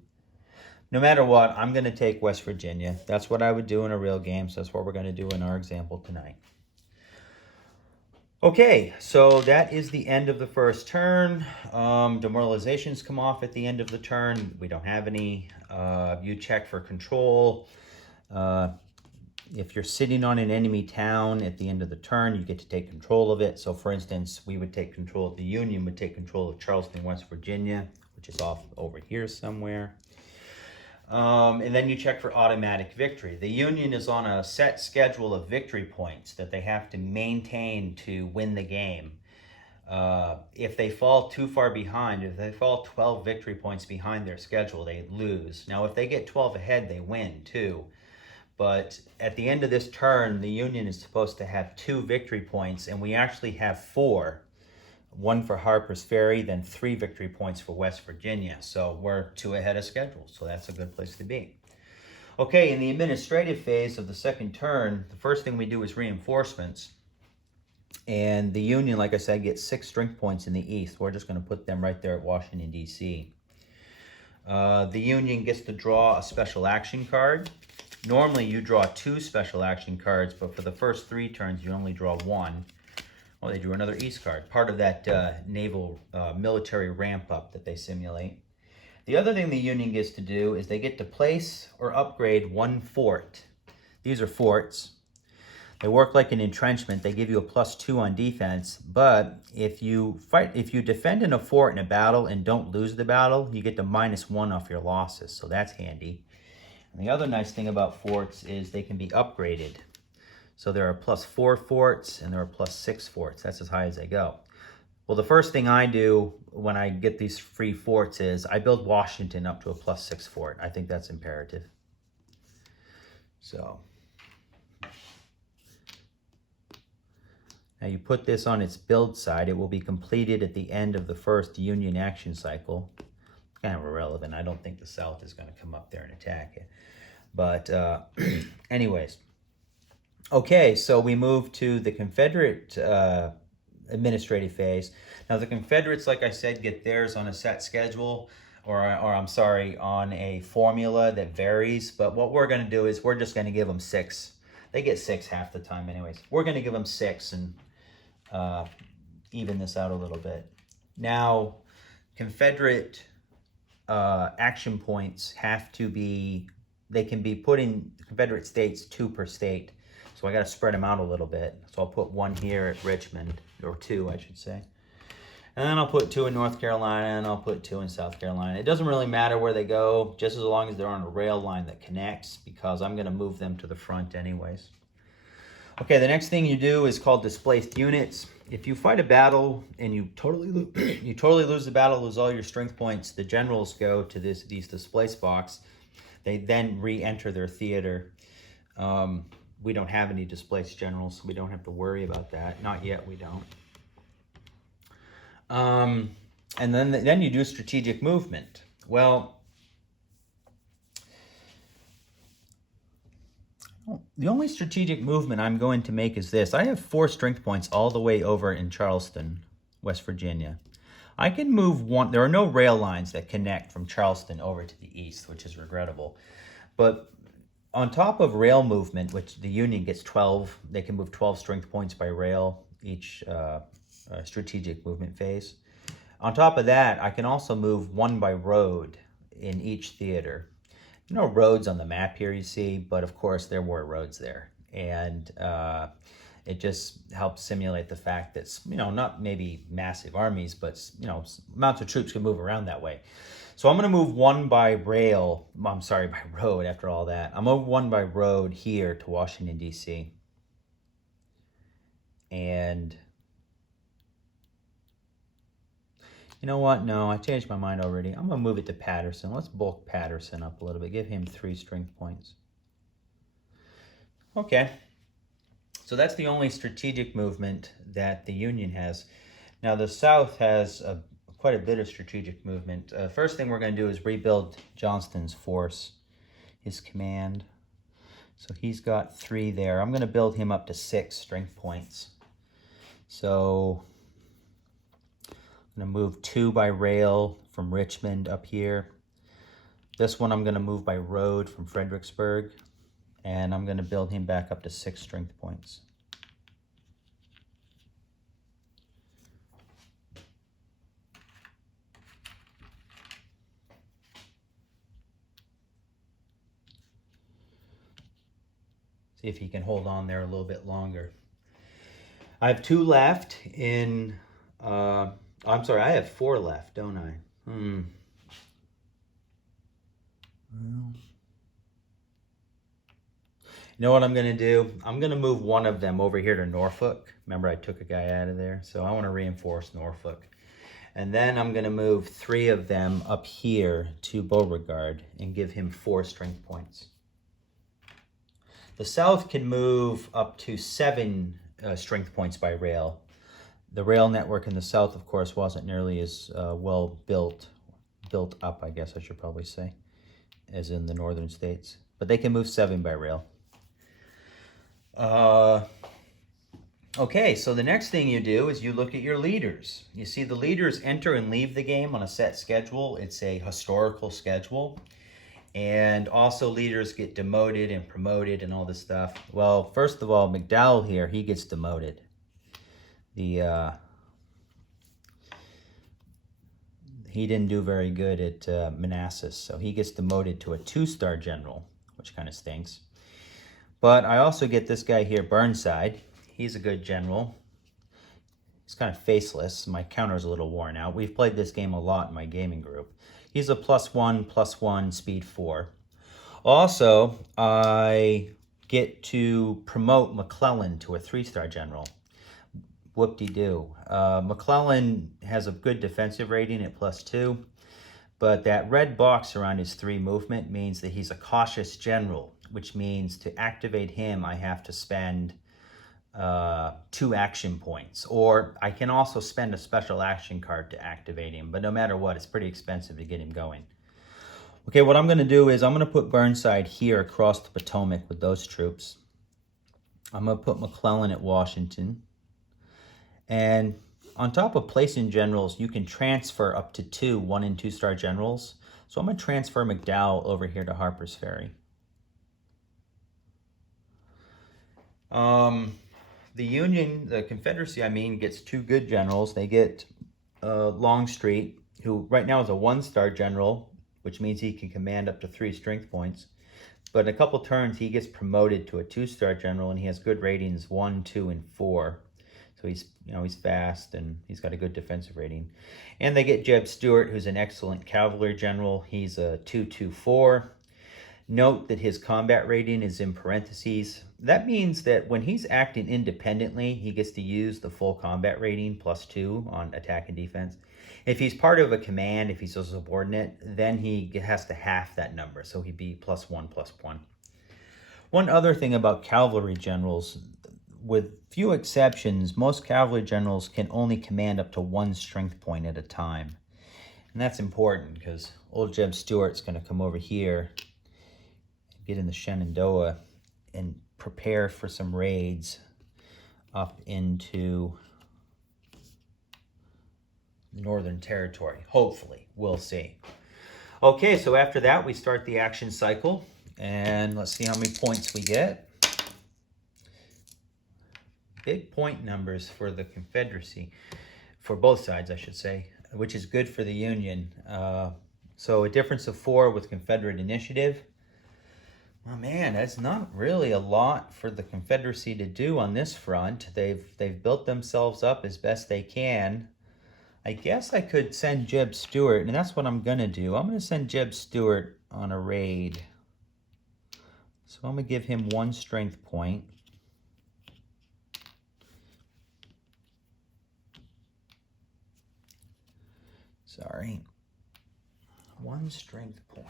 No matter what, I'm going to take West Virginia. That's what I would do in a real game, so that's what we're going to do in our example tonight. Okay, so that is the end of the first turn. Demoralizations come off at the end of the turn. We don't have any. You check for control. If you're sitting on an enemy town at the end of the turn, you get to take control of it. So for instance, we would take control, the Union would take control of Charleston, West Virginia, which is off over here somewhere. And then you check for automatic victory. The Union is on a set schedule of victory points that they have to maintain to win the game. If they fall too far behind, if they fall 12 victory points behind their schedule, they lose. Now, if they get 12 ahead, they win too. But at the end of this turn, the Union is supposed to have 2 victory points, and we actually have 4. 1 for Harper's Ferry, then 3 victory points for West Virginia. So we're 2 ahead of schedule, so that's a good place to be. Okay, in the administrative phase of the second turn, the first thing we do is reinforcements. And the Union, like I said, gets 6 strength points in the east. We're just going to put them right there at Washington, D.C. The Union gets to draw a special action card. Normally you draw 2 special action cards, but for the first 3 turns you only draw 1. Well, they drew another East card, part of that naval military ramp-up that they simulate. The other thing the Union gets to do is they get to place or upgrade one fort. These are forts. They work like an entrenchment. They give you a +2 on defense, but if you defend in a fort in a battle and don't lose the battle, you get the -1 off your losses, so that's handy. And the other nice thing about forts is they can be upgraded. So there are +4 forts and there are +6 forts. That's as high as they go. Well, the first thing I do when I get these free forts is I build Washington up to a +6 fort. I think that's imperative. So now you put this on its build side. It will be completed at the end of the first Union action cycle. Kind of irrelevant. I don't think the South is going to come up there and attack it. But anyways. Okay, so we move to the Confederate administrative phase. Now the Confederates, like I said, get theirs on a set schedule, or I'm sorry, on a formula that varies. But what we're going to do is we're just going to give them 6. They get 6 half the time anyways. We're going to give them 6 and even this out a little bit. Now, Confederate action points have to be, they can be put in Confederate states 2 per state. So I got to spread them out a little bit. So I'll put 1 here at Richmond, or 2, I should say. And then I'll put 2 in North Carolina, and I'll put 2 in South Carolina. It doesn't really matter where they go, just as long as they're on a rail line that connects, because I'm going to move them to the front anyways. Okay, the next thing you do is called displaced units. If you fight a battle and you totally lose the battle, lose all your strength points, the generals go to these displaced box. They then re-enter their theater. We don't have any displaced generals, so we don't have to worry about that. Not yet, we don't. And then you do strategic movement. Well, the only strategic movement I'm going to make is this. I have 4 strength points all the way over in Charleston, West Virginia. I can move 1. There are no rail lines that connect from Charleston over to the east, which is regrettable. But on top of rail movement, which the Union gets 12, they can move 12 strength points by rail each strategic movement phase. On top of that, I can also move 1 by road in each theater. No roads on the map here, you see, but of course there were roads there. And it just helps simulate the fact that, not maybe massive armies, but, amounts of troops can move around that way. So I'm going to move 1 by road after all that. I'm going to move 1 by road here to Washington, D.C. And you know what? No, I changed my mind already. I'm going to move it to Patterson. Let's bulk Patterson up a little bit. Give him 3 strength points. Okay. So that's the only strategic movement that the Union has. Now the South has quite a bit of strategic movement. First thing we're going to do is rebuild Johnston's force, his command. So he's got 3 there. I'm going to build him up to 6 strength points. So I'm going to move 2 by rail from Richmond up here. This one I'm going to move by road from Fredericksburg. And I'm going to build him back up to 6 strength points. See if he can hold on there a little bit longer. I have 2 left in, I'm sorry, I have 4 left, don't I? Well, you know what I'm going to do? I'm going to move 1 of them over here to Norfolk. Remember, I took a guy out of there, so I want to reinforce Norfolk. And then I'm going to move 3 of them up here to Beauregard and give him 4 strength points. The South can move up to 7 strength points by rail. The rail network in the South, of course, wasn't nearly as well built up, I guess I should probably say, as in the northern states. But they can move 7 by rail. Okay, so the next thing you do is you look at your leaders. You see the leaders enter and leave the game on a set schedule. It's a historical schedule. And also leaders get demoted and promoted and all this stuff. Well, first of all, McDowell here, he gets demoted. he didn't do very good at Manassas, so he gets demoted to a 2-star general, which kind of stinks. But I also get this guy here, Burnside. He's a good general. He's kind of faceless. My counter's a little worn out. We've played this game a lot in my gaming group. He's a +1/+1, speed 4. Also, I get to promote McClellan to a 3-star general. Whoop-de-doo. McClellan has a good defensive rating at +2, but that red box around his 3 movement means that he's a cautious general, which means to activate him, I have to spend 2 action points, or I can also spend a special action card to activate him, but no matter what, it's pretty expensive to get him going. Okay, what I'm going to do is I'm going to put Burnside here across the Potomac with those troops. I'm going to put McClellan at Washington. And on top of placing generals, you can transfer up to 2 1- and 2-star generals. So I'm going to transfer McDowell over here to Harper's Ferry. The Union, the Confederacy, I mean, gets 2 good generals. They get Longstreet, who right now is a 1-star general, which means he can command up to 3 strength points. But in a couple turns, he gets promoted to a 2-star general, and he has good ratings 1, 2, and 4. So he's fast, and he's got a good defensive rating. And they get Jeb Stuart, who's an excellent cavalry general. He's a 2-2-4. Note that his combat rating is in parentheses. That means that when he's acting independently, he gets to use the full combat rating +2 on attack and defense. If he's part of a command, if he's a subordinate, then he has to half that number. So he'd be +1/+1. One other thing about cavalry generals, with few exceptions, most cavalry generals can only command up to 1 strength point at a time. And that's important because old Jeb Stuart's going to come over here, get in the Shenandoah, and prepare for some raids up into Northern Territory. Hopefully, we'll see. Okay, so after that, we start the action cycle, and let's see how many points we get. Big point numbers for the Confederacy, for both sides, I should say, which is good for the Union. So a difference of 4 with Confederate initiative. Oh man, that's not really a lot for the Confederacy to do on this front. They've built themselves up as best they can. I guess I could send Jeb Stuart, and that's what I'm going to do. I'm going to send Jeb Stuart on a raid. So I'm going to give him 1 strength point. Sorry. 1 strength point.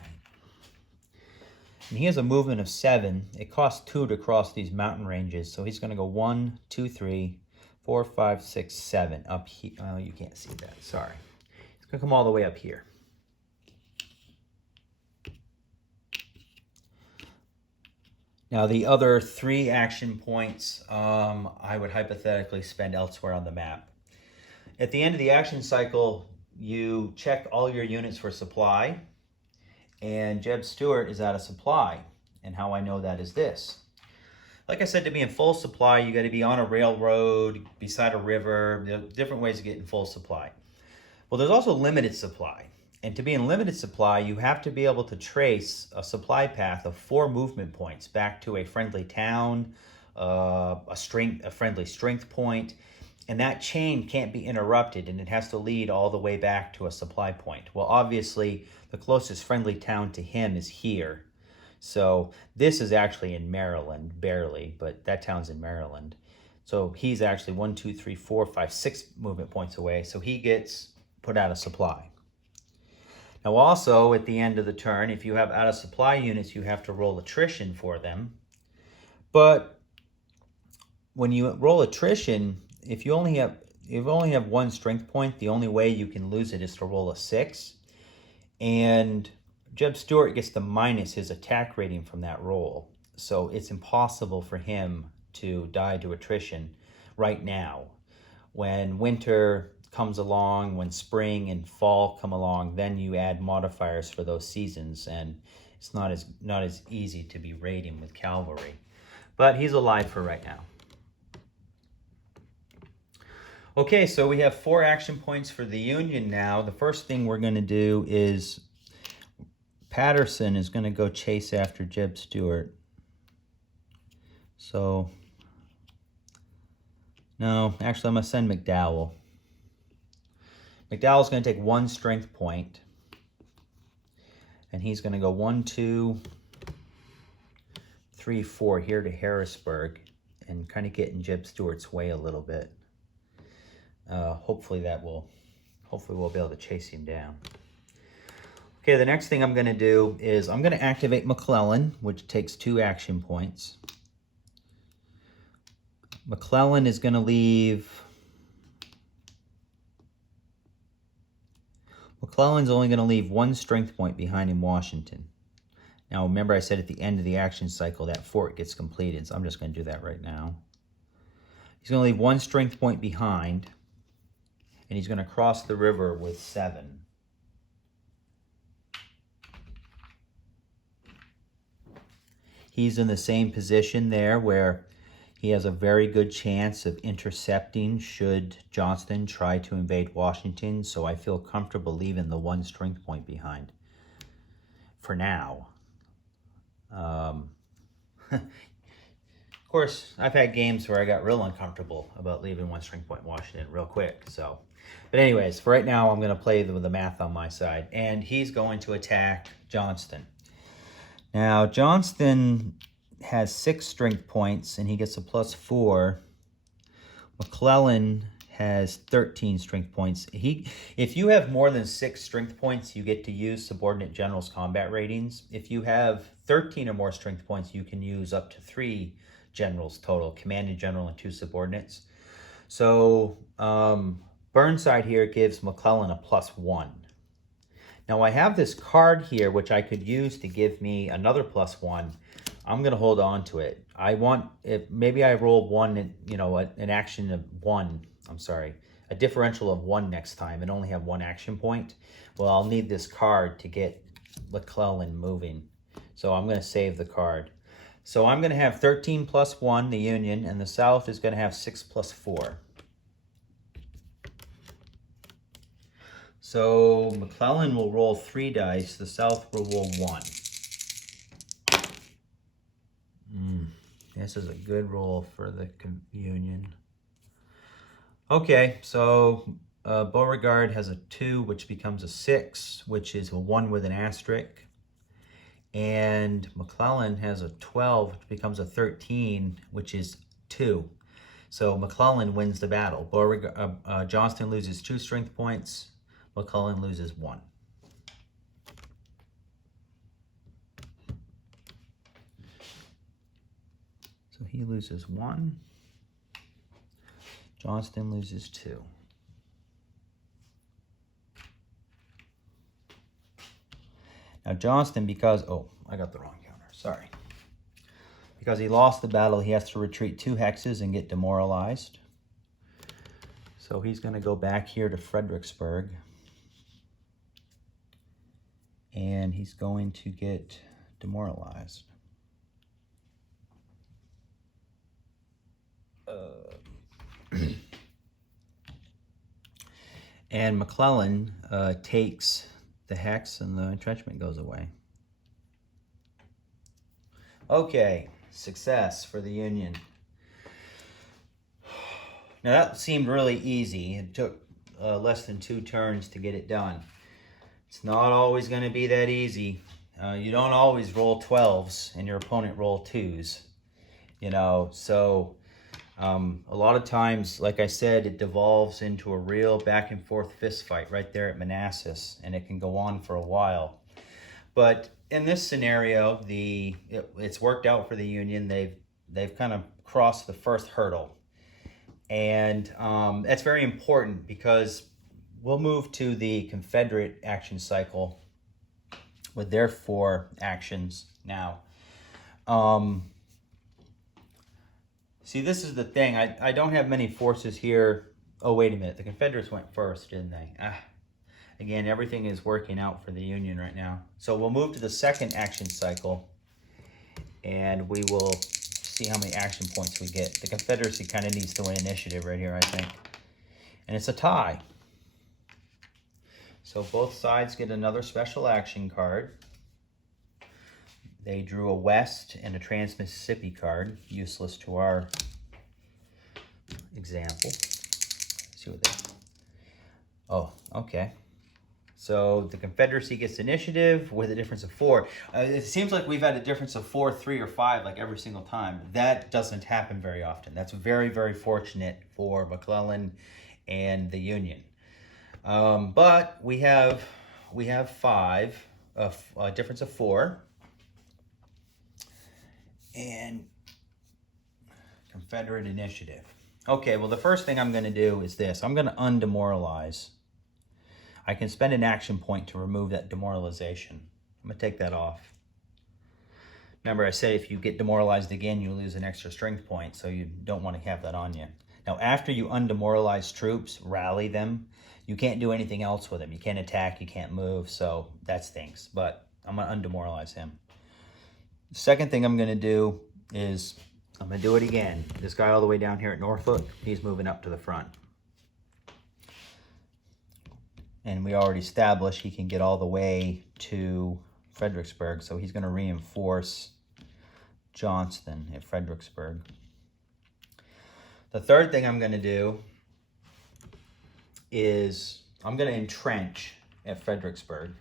And he has a movement of 7. It costs 2 to cross these mountain ranges. So he's going to go 1, 2, 3, 4, 5, 6, 7 up here. Oh, you can't see that. Sorry. He's going to come all the way up here. Now, the other 3 action points I would hypothetically spend elsewhere on the map. At the end of the action cycle, you check all your units for supply, and Jeb Stuart is out of supply. And how I know that is this. Like I said, to be in full supply, you got to be on a railroad, beside a river. There are different ways of getting full supply. Well, there's also limited supply. And to be in limited supply, you have to be able to trace a supply path of 4 movement points back to a friendly town, a friendly strength point, and that chain can't be interrupted, and it has to lead all the way back to a supply point. Well, obviously, the closest friendly town to him is here. So this is actually in Maryland, barely, but that town's in Maryland. So he's actually 1, 2, 3, 4, 5, 6 movement points away, so he gets put out of supply. Now also, at the end of the turn, if you have out of supply units, you have to roll attrition for them. But when you roll attrition, if you only have 1 strength point, the only way you can lose it is to roll a 6. And Jeb Stuart gets to minus his attack rating from that roll. So it's impossible for him to die to attrition right now. When winter comes along, when spring and fall come along, then you add modifiers for those seasons, and it's not as easy to be raiding with cavalry. But he's alive for right now. Okay, so we have 4 action points for the Union now. The first thing we're going to do is Patterson is going to go chase after Jeb Stuart. So, no, actually I'm going to send McDowell. McDowell's going to take 1 strength point. And he's going to go 1, 2, 3, 4 here to Harrisburg and kind of get in Jeb Stuart's way a little bit. Hopefully we'll be able to chase him down. Okay, the next thing I'm going to do is I'm going to activate McClellan, which takes 2 action points. McClellan is going to leave... McClellan's only going to leave 1 strength point behind in Washington. Now, remember I said at the end of the action cycle that fort gets completed, so I'm just going to do that right now. He's going to leave 1 strength point behind, and he's going to cross the river with 7. He's in the same position there where he has a very good chance of intercepting should Johnston try to invade Washington, so I feel comfortable leaving the 1 strength point behind for now. Of course, I've had games where I got real uncomfortable about leaving 1 strength point in Washington real quick. But anyways, for right now, I'm going to play with the math on my side. And he's going to attack Johnston. Now, Johnston has 6 strength points, and he gets a +4. McClellan has 13 strength points. If you have more than 6 strength points, you get to use subordinate generals' combat ratings. If you have 13 or more strength points, you can use up to 3 generals total, commanding general and 2 subordinates. So Burnside here gives McClellan a +1. Now I have this card here which I could use to give me another +1. I'm going to hold on to it. Maybe I roll 1, an action of 1. I'm sorry, a differential of 1 next time and only have 1 action point. Well, I'll need this card to get McClellan moving. So I'm going to save the card. So I'm going to have 13 +1, the Union, and the South is going to have 6 +4. So McClellan will roll 3 dice. The South will roll 1. This is a good roll for the Union. Okay, so Beauregard has a 2, which becomes a 6, which is a 1 with an asterisk. And McClellan has a 12, which becomes a 13, which is 2. So McClellan wins the battle. Johnston loses 2 strength points. McClellan loses 1. So he loses 1. Johnston loses 2. Now Johnston, because, I got the wrong counter, sorry. Because he lost the battle, he has to retreat 2 hexes and get demoralized. So he's going to go back here to Fredericksburg. And he's going to get demoralized. And McClellan takes the hex and the entrenchment goes away. Okay, success for the Union. Now that seemed really easy. It took less than 2 turns to get it done. It's not always going to be that easy. You don't always roll 12s and your opponent roll 2s. So a lot of times, like I said, it devolves into a real back and forth fist fight right there at Manassas, and it can go on for a while. But in this scenario, it's worked out for the Union. They've kind of crossed the first hurdle, and that's very important because we'll move to the Confederate action cycle with their 4 actions now. See, this is the thing. I don't have many forces here. Oh, wait a minute. The Confederates went first, didn't they? Again, everything is working out for the Union right now. So we'll move to the 2nd action cycle, and we will see how many action points we get. The Confederacy kind of needs to win initiative right here, I think. and it's a tie. So both sides get another special action card. They drew a West and a Trans-Mississippi card, useless to our example. Let's see what they... Oh, okay. So the Confederacy gets initiative with a difference of 4. It seems like we've had a difference of 4, 3, or 5 like every single time. That doesn't happen very often. That's very, very fortunate for McClellan and the Union. But we have 5, a difference of 4. And Confederate initiative. Okay, well the first thing I'm going to do is this. I'm going to undemoralize. I can spend an action point to remove that demoralization. I'm going to take that off. Remember I said if you get demoralized again, you lose an extra strength point, so you don't want to have that on you. Now after you undemoralize troops, rally them, you can't do anything else with them. You can't attack, you can't move, so that stinks. But I'm going to undemoralize him. The second thing I'm going to do is I'm going to do it again. This guy all the way down here at Norfolk, he's moving up to the front. And we already established he can get all the way to Fredericksburg, so he's going to reinforce Johnston at Fredericksburg. The third thing I'm going to do is I'm going to entrench at Fredericksburg.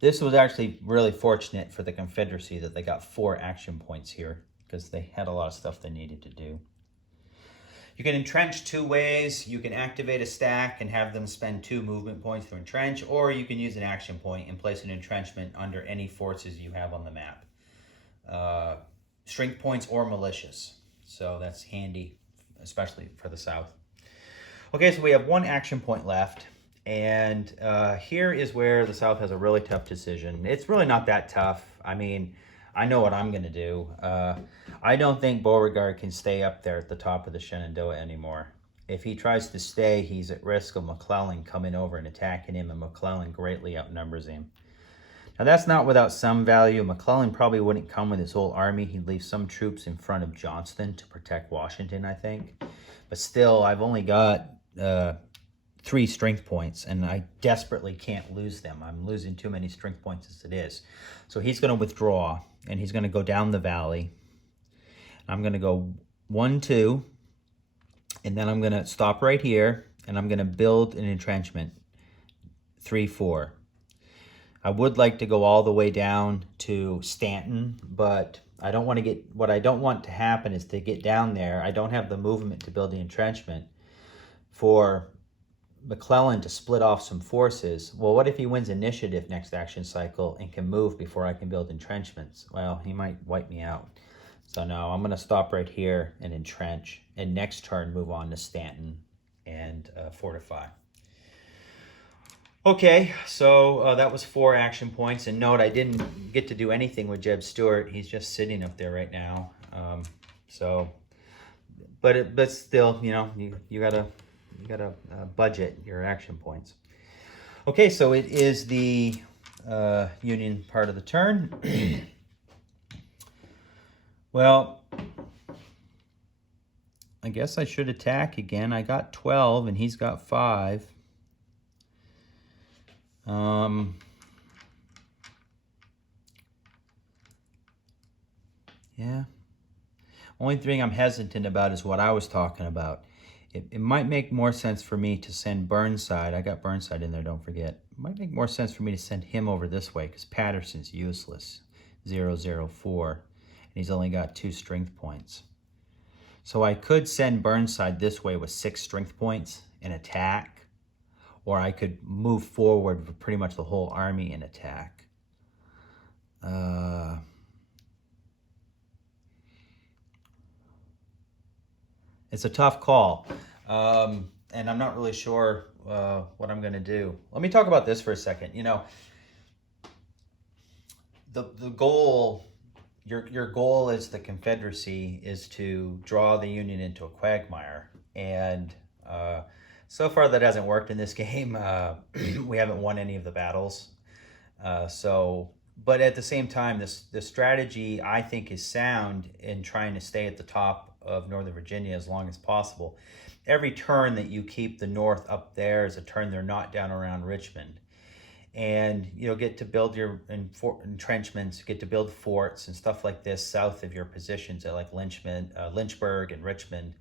This was actually really fortunate for the Confederacy that they got 4 action points here because they had a lot of stuff they needed to do. You can entrench 2 ways. You can activate a stack and have them spend 2 movement points to entrench, or you can use an action point and place an entrenchment under any forces you have on the map. Strength points or militias. So that's handy, especially for the South. Okay, so we have 1 action point left. And here is where the South has a really tough decision. It's really not that tough. I mean, I know what I'm going to do. I don't think Beauregard can stay up there at the top of the Shenandoah anymore. If he tries to stay, he's at risk of McClellan coming over and attacking him, and McClellan greatly outnumbers him. Now, that's not without some value. McClellan probably wouldn't come with his whole army. He'd leave some troops in front of Johnston to protect Washington, I think. But still, I've only got 3 strength points, and I desperately can't lose them. I'm losing too many strength points as it is. So he's going to withdraw, and he's going to go down the valley. I'm going to go 1, 2, and then I'm going to stop right here, and I'm going to build an entrenchment, 3, 4. I would like to go all the way down to Stanton, but I don't want to get, what I don't want to happen is to get down there. I don't have the movement to build the entrenchment for McClellan to split off some forces. Well, what if he wins initiative next action cycle and can move before I can build entrenchments? Well, he might wipe me out. So no, I'm going to stop right here and entrench, and next turn move on to Stanton and fortify. Okay, so that was 4 action points. And note, I didn't get to do anything with Jeb Stuart. He's just sitting up there right now. But still, you know, you gotta budget your action points. Okay, so it is the Union part of the turn. Well, I guess I should attack again. I got 12 and he's got 5. Yeah. Only thing I'm hesitant about is what I was talking about. It might make more sense for me to send Burnside. I got Burnside in there, don't forget. It might make more sense for me to send him over this way because Patterson's useless, 004, and he's only got 2 strength points. So I could send Burnside this way with 6 strength points and attack, or I could move forward with pretty much the whole army and attack. It's a tough call, and I'm not really sure what I'm going to do. Let me talk about this for a second. You know, the goal, your goal as the Confederacy is to draw the Union into a quagmire, and so far that hasn't worked in this game. We haven't won any of the battles, so But at the same time, the strategy I think is sound in trying to stay at the top of Northern Virginia as long as possible. Every turn that you keep the North up there is a turn they're not down around Richmond. And you'll get to build your entrenchments, get to build forts and stuff like this south of your positions at like Lynchburg and Richmond.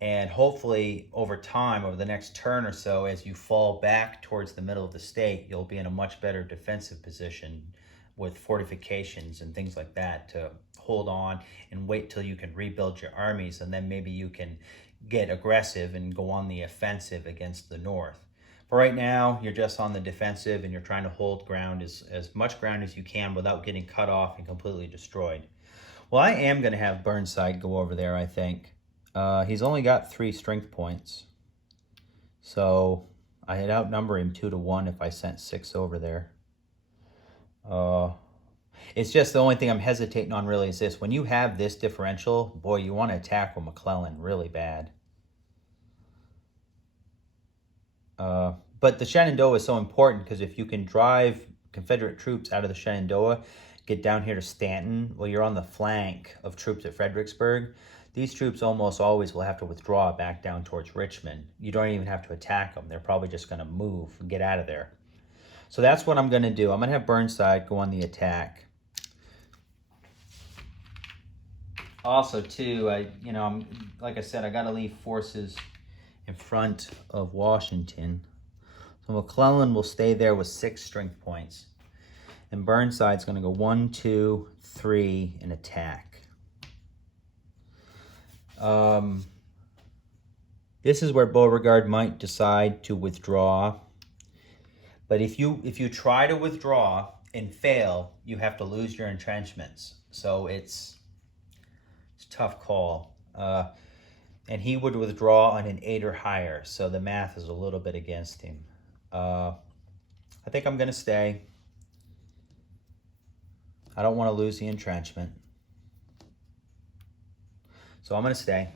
And hopefully over time, over the next turn or so, as you fall back towards the middle of the state, you'll be in a much better defensive position with fortifications and things like that to hold on and wait till you can rebuild your armies, and then maybe you can get aggressive and go on the offensive against the North. But right now, you're just on the defensive and you're trying to hold ground, as much ground as you can without getting cut off and completely destroyed. Well, I am going to have Burnside go over there, I think. He's only got 3 strength points. So I'd outnumber him 2-1 if I sent 6 over there. It's just the only thing I'm hesitating on really is this. When you have this differential, boy, you want to attack with McClellan really bad. But the Shenandoah is so important because if you can drive Confederate troops out of the Shenandoah, get down here to Stanton, well, you're on the flank of troops at Fredericksburg. These troops almost always will have to withdraw back down towards Richmond. You don't even have to attack them. They're probably just going to move and get out of there. So that's what I'm going to do. I'm going to have Burnside go on the attack. Also, too, like I said, I got to leave forces in front of Washington. So McClellan will stay there with 6 strength points. And Burnside's going to go 1, 2, 3 and attack. This is where Beauregard might decide to withdraw. But if you try to withdraw and fail, you have to lose your entrenchments. So it's a tough call. And he would withdraw on an 8 or higher, so the math is a little bit against him. I think I'm going to stay. I don't want to lose the entrenchment. So I'm going to stay.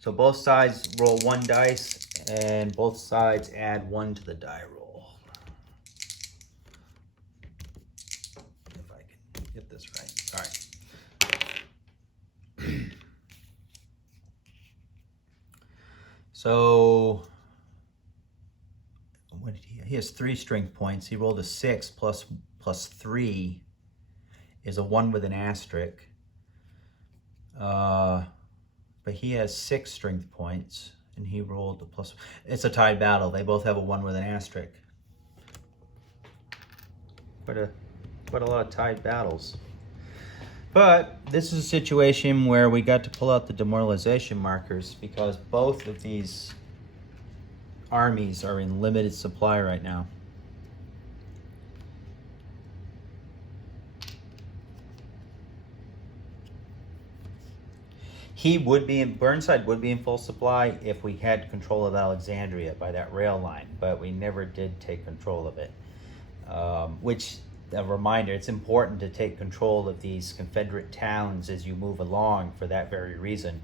So both sides roll 1 dice, and both sides add 1 to the die roll. If I can get this right. All right. So, what did he has 3 strength points. He rolled a 6 plus 3 is a 1 with an asterisk. But he has 6 strength points, and he rolled a plus. It's a tied battle. They both have a 1 with an asterisk. Quite a lot of tied battles. But this is a situation where we got to pull out the demoralization markers because both of these armies are in limited supply right now. Burnside would be in full supply if we had control of Alexandria by that rail line, but we never did take control of it. Which, a reminder, it's important to take control of these Confederate towns as you move along for that very reason.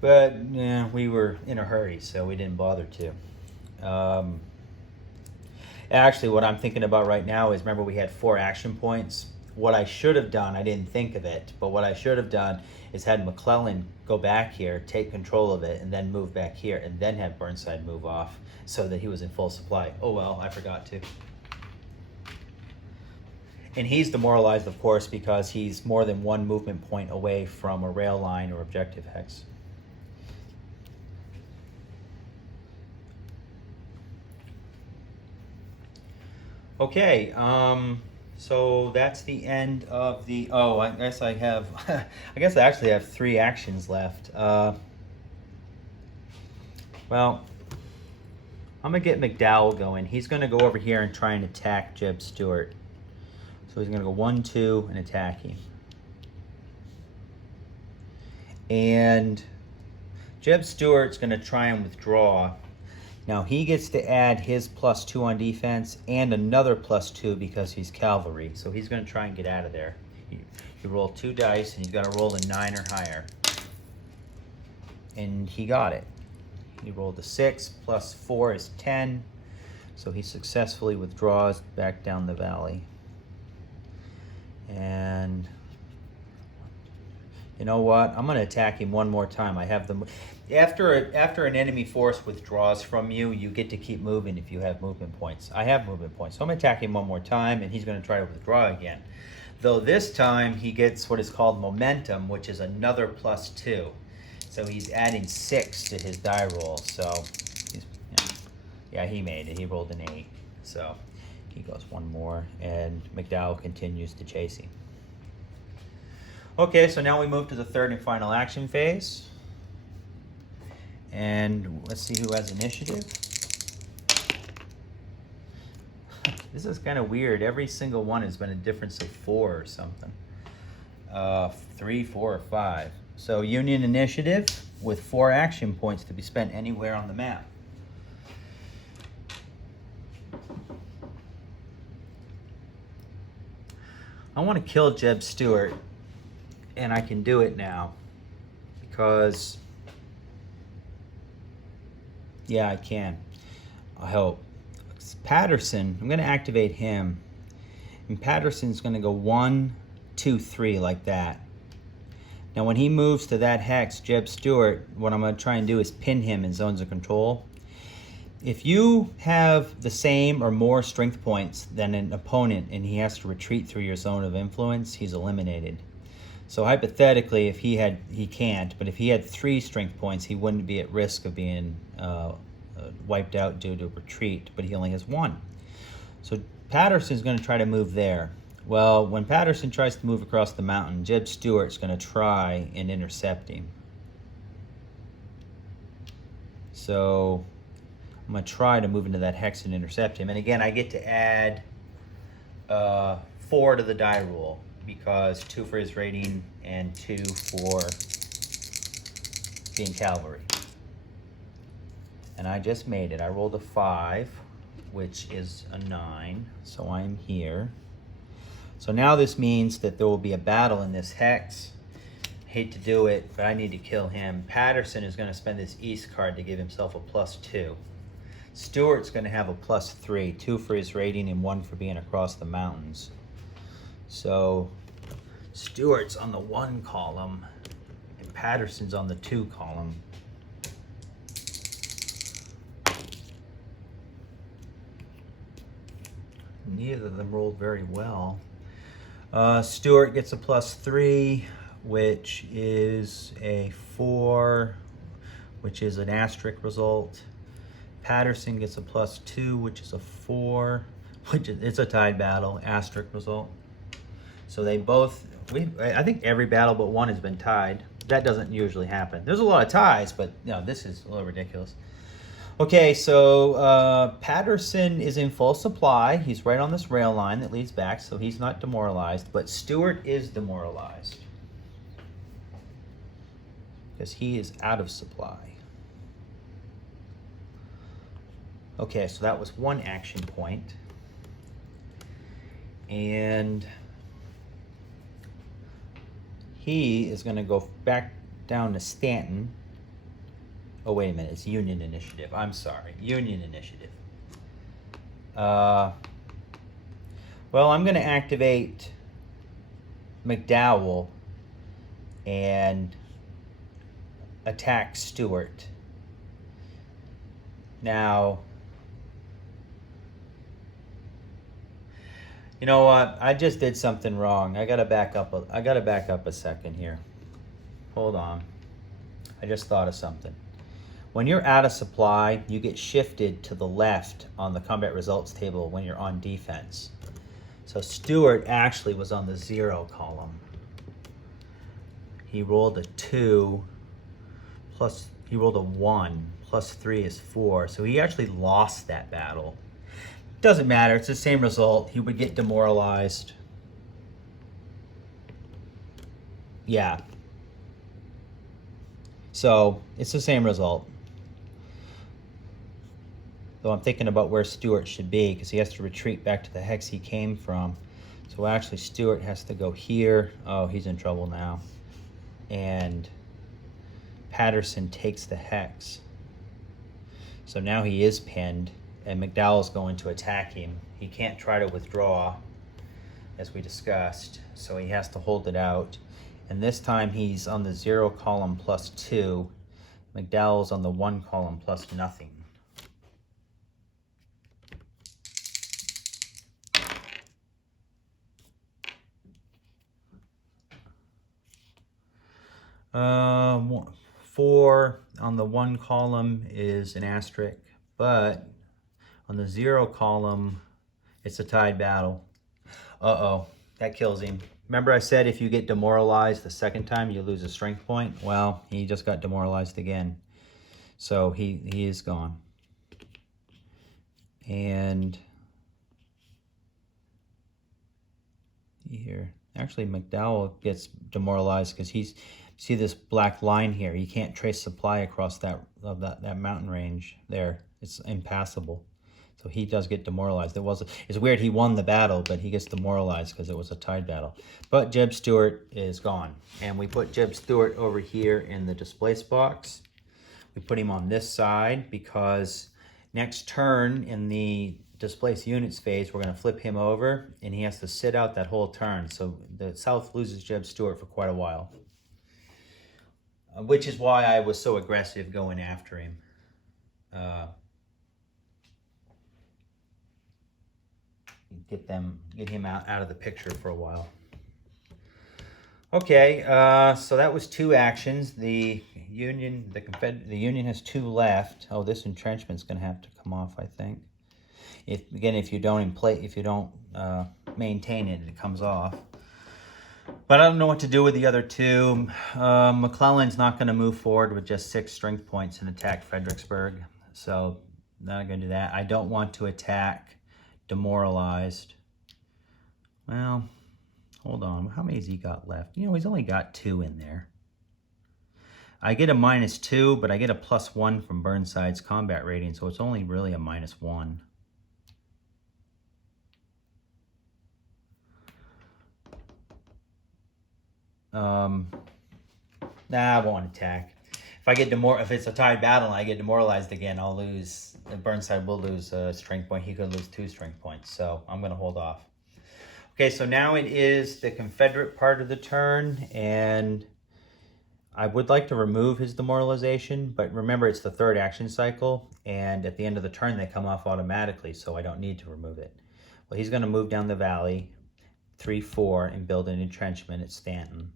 But yeah, we were in a hurry, so we didn't bother to. Actually, what I'm thinking about right now is, remember we had 4 action points? What I should have done, I didn't think of it, but what I should have done is had McClellan go back here, take control of it, and then move back here, and then have Burnside move off so that he was in full supply. Oh well, I forgot to. And he's demoralized, of course, because he's more than 1 movement point away from a rail line or objective hex. Okay, so that's the end of the, I guess I have, I actually have 3 actions left. Well, I'm going to get McDowell going. He's going to go over here and try and attack Jeb Stuart. So he's going to go 1, 2 and attack him. And Jeb Stuart's going to try and withdraw. Now he gets to add his +2 on defense and another +2 because he's cavalry. So he's going to try and get out of there. He rolled 2 dice and he's got to roll a 9 or higher. And he got it. He rolled a 6 plus 4 is 10. So he successfully withdraws back down the valley. And you know what? I'm going to attack him one more time. I have the after an enemy force withdraws from you, you get to keep moving if you have movement points. I have movement points, so I'm going to attack him one more time, and he's going to try to withdraw again. Though this time he gets what is called momentum, which is another +2. So he's adding 6 to his die roll. So he's, yeah, he made it. He rolled an 8. So he goes one more, and McDowell continues to chase him. Okay, so now we move to the third and final action phase. And let's see who has initiative. This is kind of weird. Every single one has been a difference of 4 or something. 3, 4, or 5. So Union initiative with 4 action points to be spent anywhere on the map. I want to kill Jeb Stuart, and I can do it now because, yeah, I can. I hope. Patterson, I'm going to activate him, and Patterson's going to go 1, 2, 3 like that. Now when he moves to that hex, Jeb Stuart, what I'm going to try and do is pin him in zones of control. If you have the same or more strength points than an opponent and he has to retreat through your zone of influence, he's eliminated. So hypothetically, if he can't, but if he had 3 strength points, he wouldn't be at risk of being wiped out due to retreat, but he only has 1. So Patterson's going to try to move there. Well, when Patterson tries to move across the mountain, Jeb Stuart's going to try and intercept him. So I'm going to try to move into that hex and intercept him. And again, I get to add 4 to the die roll because 2 for his rating and 2 for being cavalry. And I just made it. I rolled a 5, which is a 9, so I'm here. So now this means that there will be a battle in this hex. Hate to do it, but I need to kill him. Patterson is going to spend this east card to give himself a +2. Stuart's going to have a +3, 2 for his rating and 1 for being across the mountains. So Stuart's on the 1 column and Patterson's on the 2 column. Neither of them rolled very well. Stuart gets a +3, which is a 4, which is an asterisk result. Patterson gets a +2, which is a 4, which is, it's a tied battle, asterisk result. So they both, I think every battle but one has been tied. That doesn't usually happen. There's a lot of ties, but this is a little ridiculous. Okay, so Patterson is in full supply. He's right on this rail line that leads back, so he's not demoralized, but Stuart is demoralized because he is out of supply. Okay, so that was 1 action point. And he is going to go back down to Stanton. Oh, wait a minute. It's Union initiative. I'm sorry. Union initiative. Well, I'm going to activate McDowell and attack Stuart. Now, you know what? I just did something wrong. I gotta back up a second here. Hold on. I just thought of something. When you're out of supply, you get shifted to the left on the combat results table when you're on defense. So Stuart actually was on the 0 column. He rolled a 2 plus, he rolled a 1 plus 3 is 4. So he actually lost that battle. Doesn't matter, it's the same result. He would get demoralized. Yeah. So it's the same result. Though I'm thinking about where Stuart should be because he has to retreat back to the hex he came from. So actually Stuart has to go here. Oh, he's in trouble now. And Patterson takes the hex. So now he is pinned and McDowell's going to attack him. He can't try to withdraw. as we discussed. So he has to hold it out. And this time he's on the 0 column plus 2. McDowell's on the 1 column plus nothing. Uh, 4 on the 1 column is an asterisk, but on the 0 column, it's a tied battle. Uh-oh, that kills him. Remember I said if you get demoralized the second time, you lose a strength point? Well, he just got demoralized again. So he is gone. And here, actually McDowell gets demoralized because he's, see this black line here? You can't trace supply across that mountain range there. It's impassable. So he does get demoralized. It's weird, he won the battle, but he gets demoralized because it was a tied battle. But Jeb Stuart is gone. And we put Jeb Stuart over here in the displace box. We put him on this side because next turn in the displace units phase, we're going to flip him over and he has to sit out that whole turn. So the South loses Jeb Stuart for quite a while. Which is why I was so aggressive going after him. Get him out of the picture for a while. Okay, so that was 2 actions. The Union has 2 left. Oh, this entrenchment's going to have to come off, I think. If you don't maintain it, it comes off. But I don't know what to do with the other 2. McClellan's not going to move forward with just 6 strength points and attack Fredericksburg. So not going to do that. I don't want to attack demoralized. Well, hold on. How many has he got left? You know, he's only got 2 in there. I get a -2, but I get a +1 from Burnside's combat rating, so it's only really a -1. Nah, I won't attack. If it's a tied battle and I get demoralized again, I'll lose. Burnside will lose a strength point. He could lose 2 strength points, so I'm going to hold off. Okay, so now it is the Confederate part of the turn, and I would like to remove his demoralization, but remember it's the 3rd action cycle, and at the end of the turn they come off automatically, so I don't need to remove it. Well, he's going to move down the valley, 3-4, and build an entrenchment at Stanton.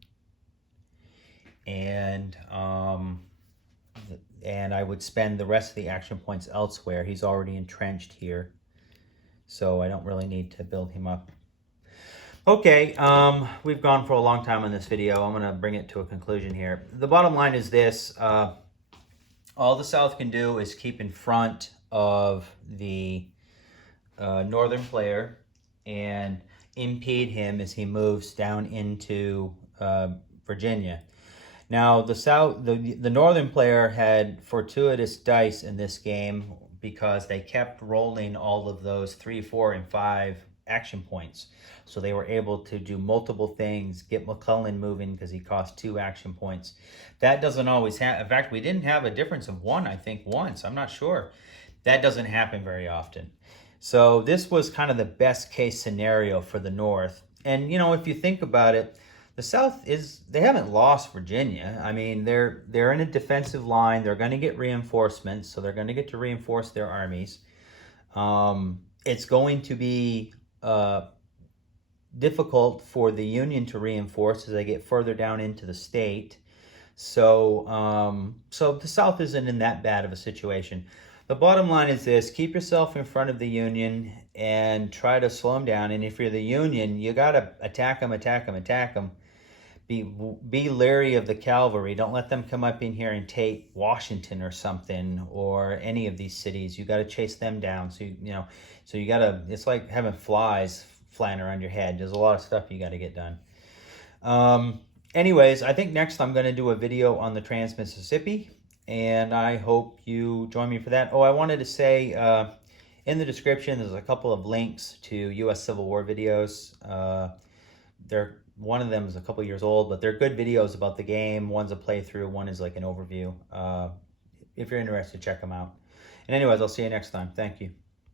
And I would spend the rest of the action points elsewhere. He's already entrenched here, so I don't really need to build him up. Okay, we've gone for a long time on this video. I'm going to bring it to a conclusion here. The bottom line is this. All the South can do is keep in front of the northern player and impede him as he moves down into Virginia. Now, the northern player had fortuitous dice in this game because they kept rolling all of those 3, 4, and 5 action points. So they were able to do multiple things, get McClellan moving because he cost 2 action points. That doesn't always happen. In fact, we didn't have a difference of 1, I think, once. I'm not sure. That doesn't happen very often. So this was kind of the best case scenario for the North. And, you know, if you think about it, the South they haven't lost Virginia. I mean, they're in a defensive line. They're going to get reinforcements, so they're going to get to reinforce their armies. It's going to be difficult for the Union to reinforce as they get further down into the state. So, so the South isn't in that bad of a situation. The bottom line is this: keep yourself in front of the Union and try to slow them down. And if you're the Union, you got to attack them, attack them, attack them. Be leery of the cavalry. Don't let them come up in here and take Washington or something, or any of these cities. You got to chase them down. So you got to. It's like having flies flying around your head. There's a lot of stuff you got to get done. Anyways, I think next I'm going to do a video on the Trans-Mississippi, and I hope you join me for that. Oh, I wanted to say in the description there's a couple of links to U.S. Civil War videos. One of them is a couple years old, but they're good videos about the game. One's a playthrough, one is like an overview. If you're interested, check them out. And anyways, I'll see you next time. Thank you.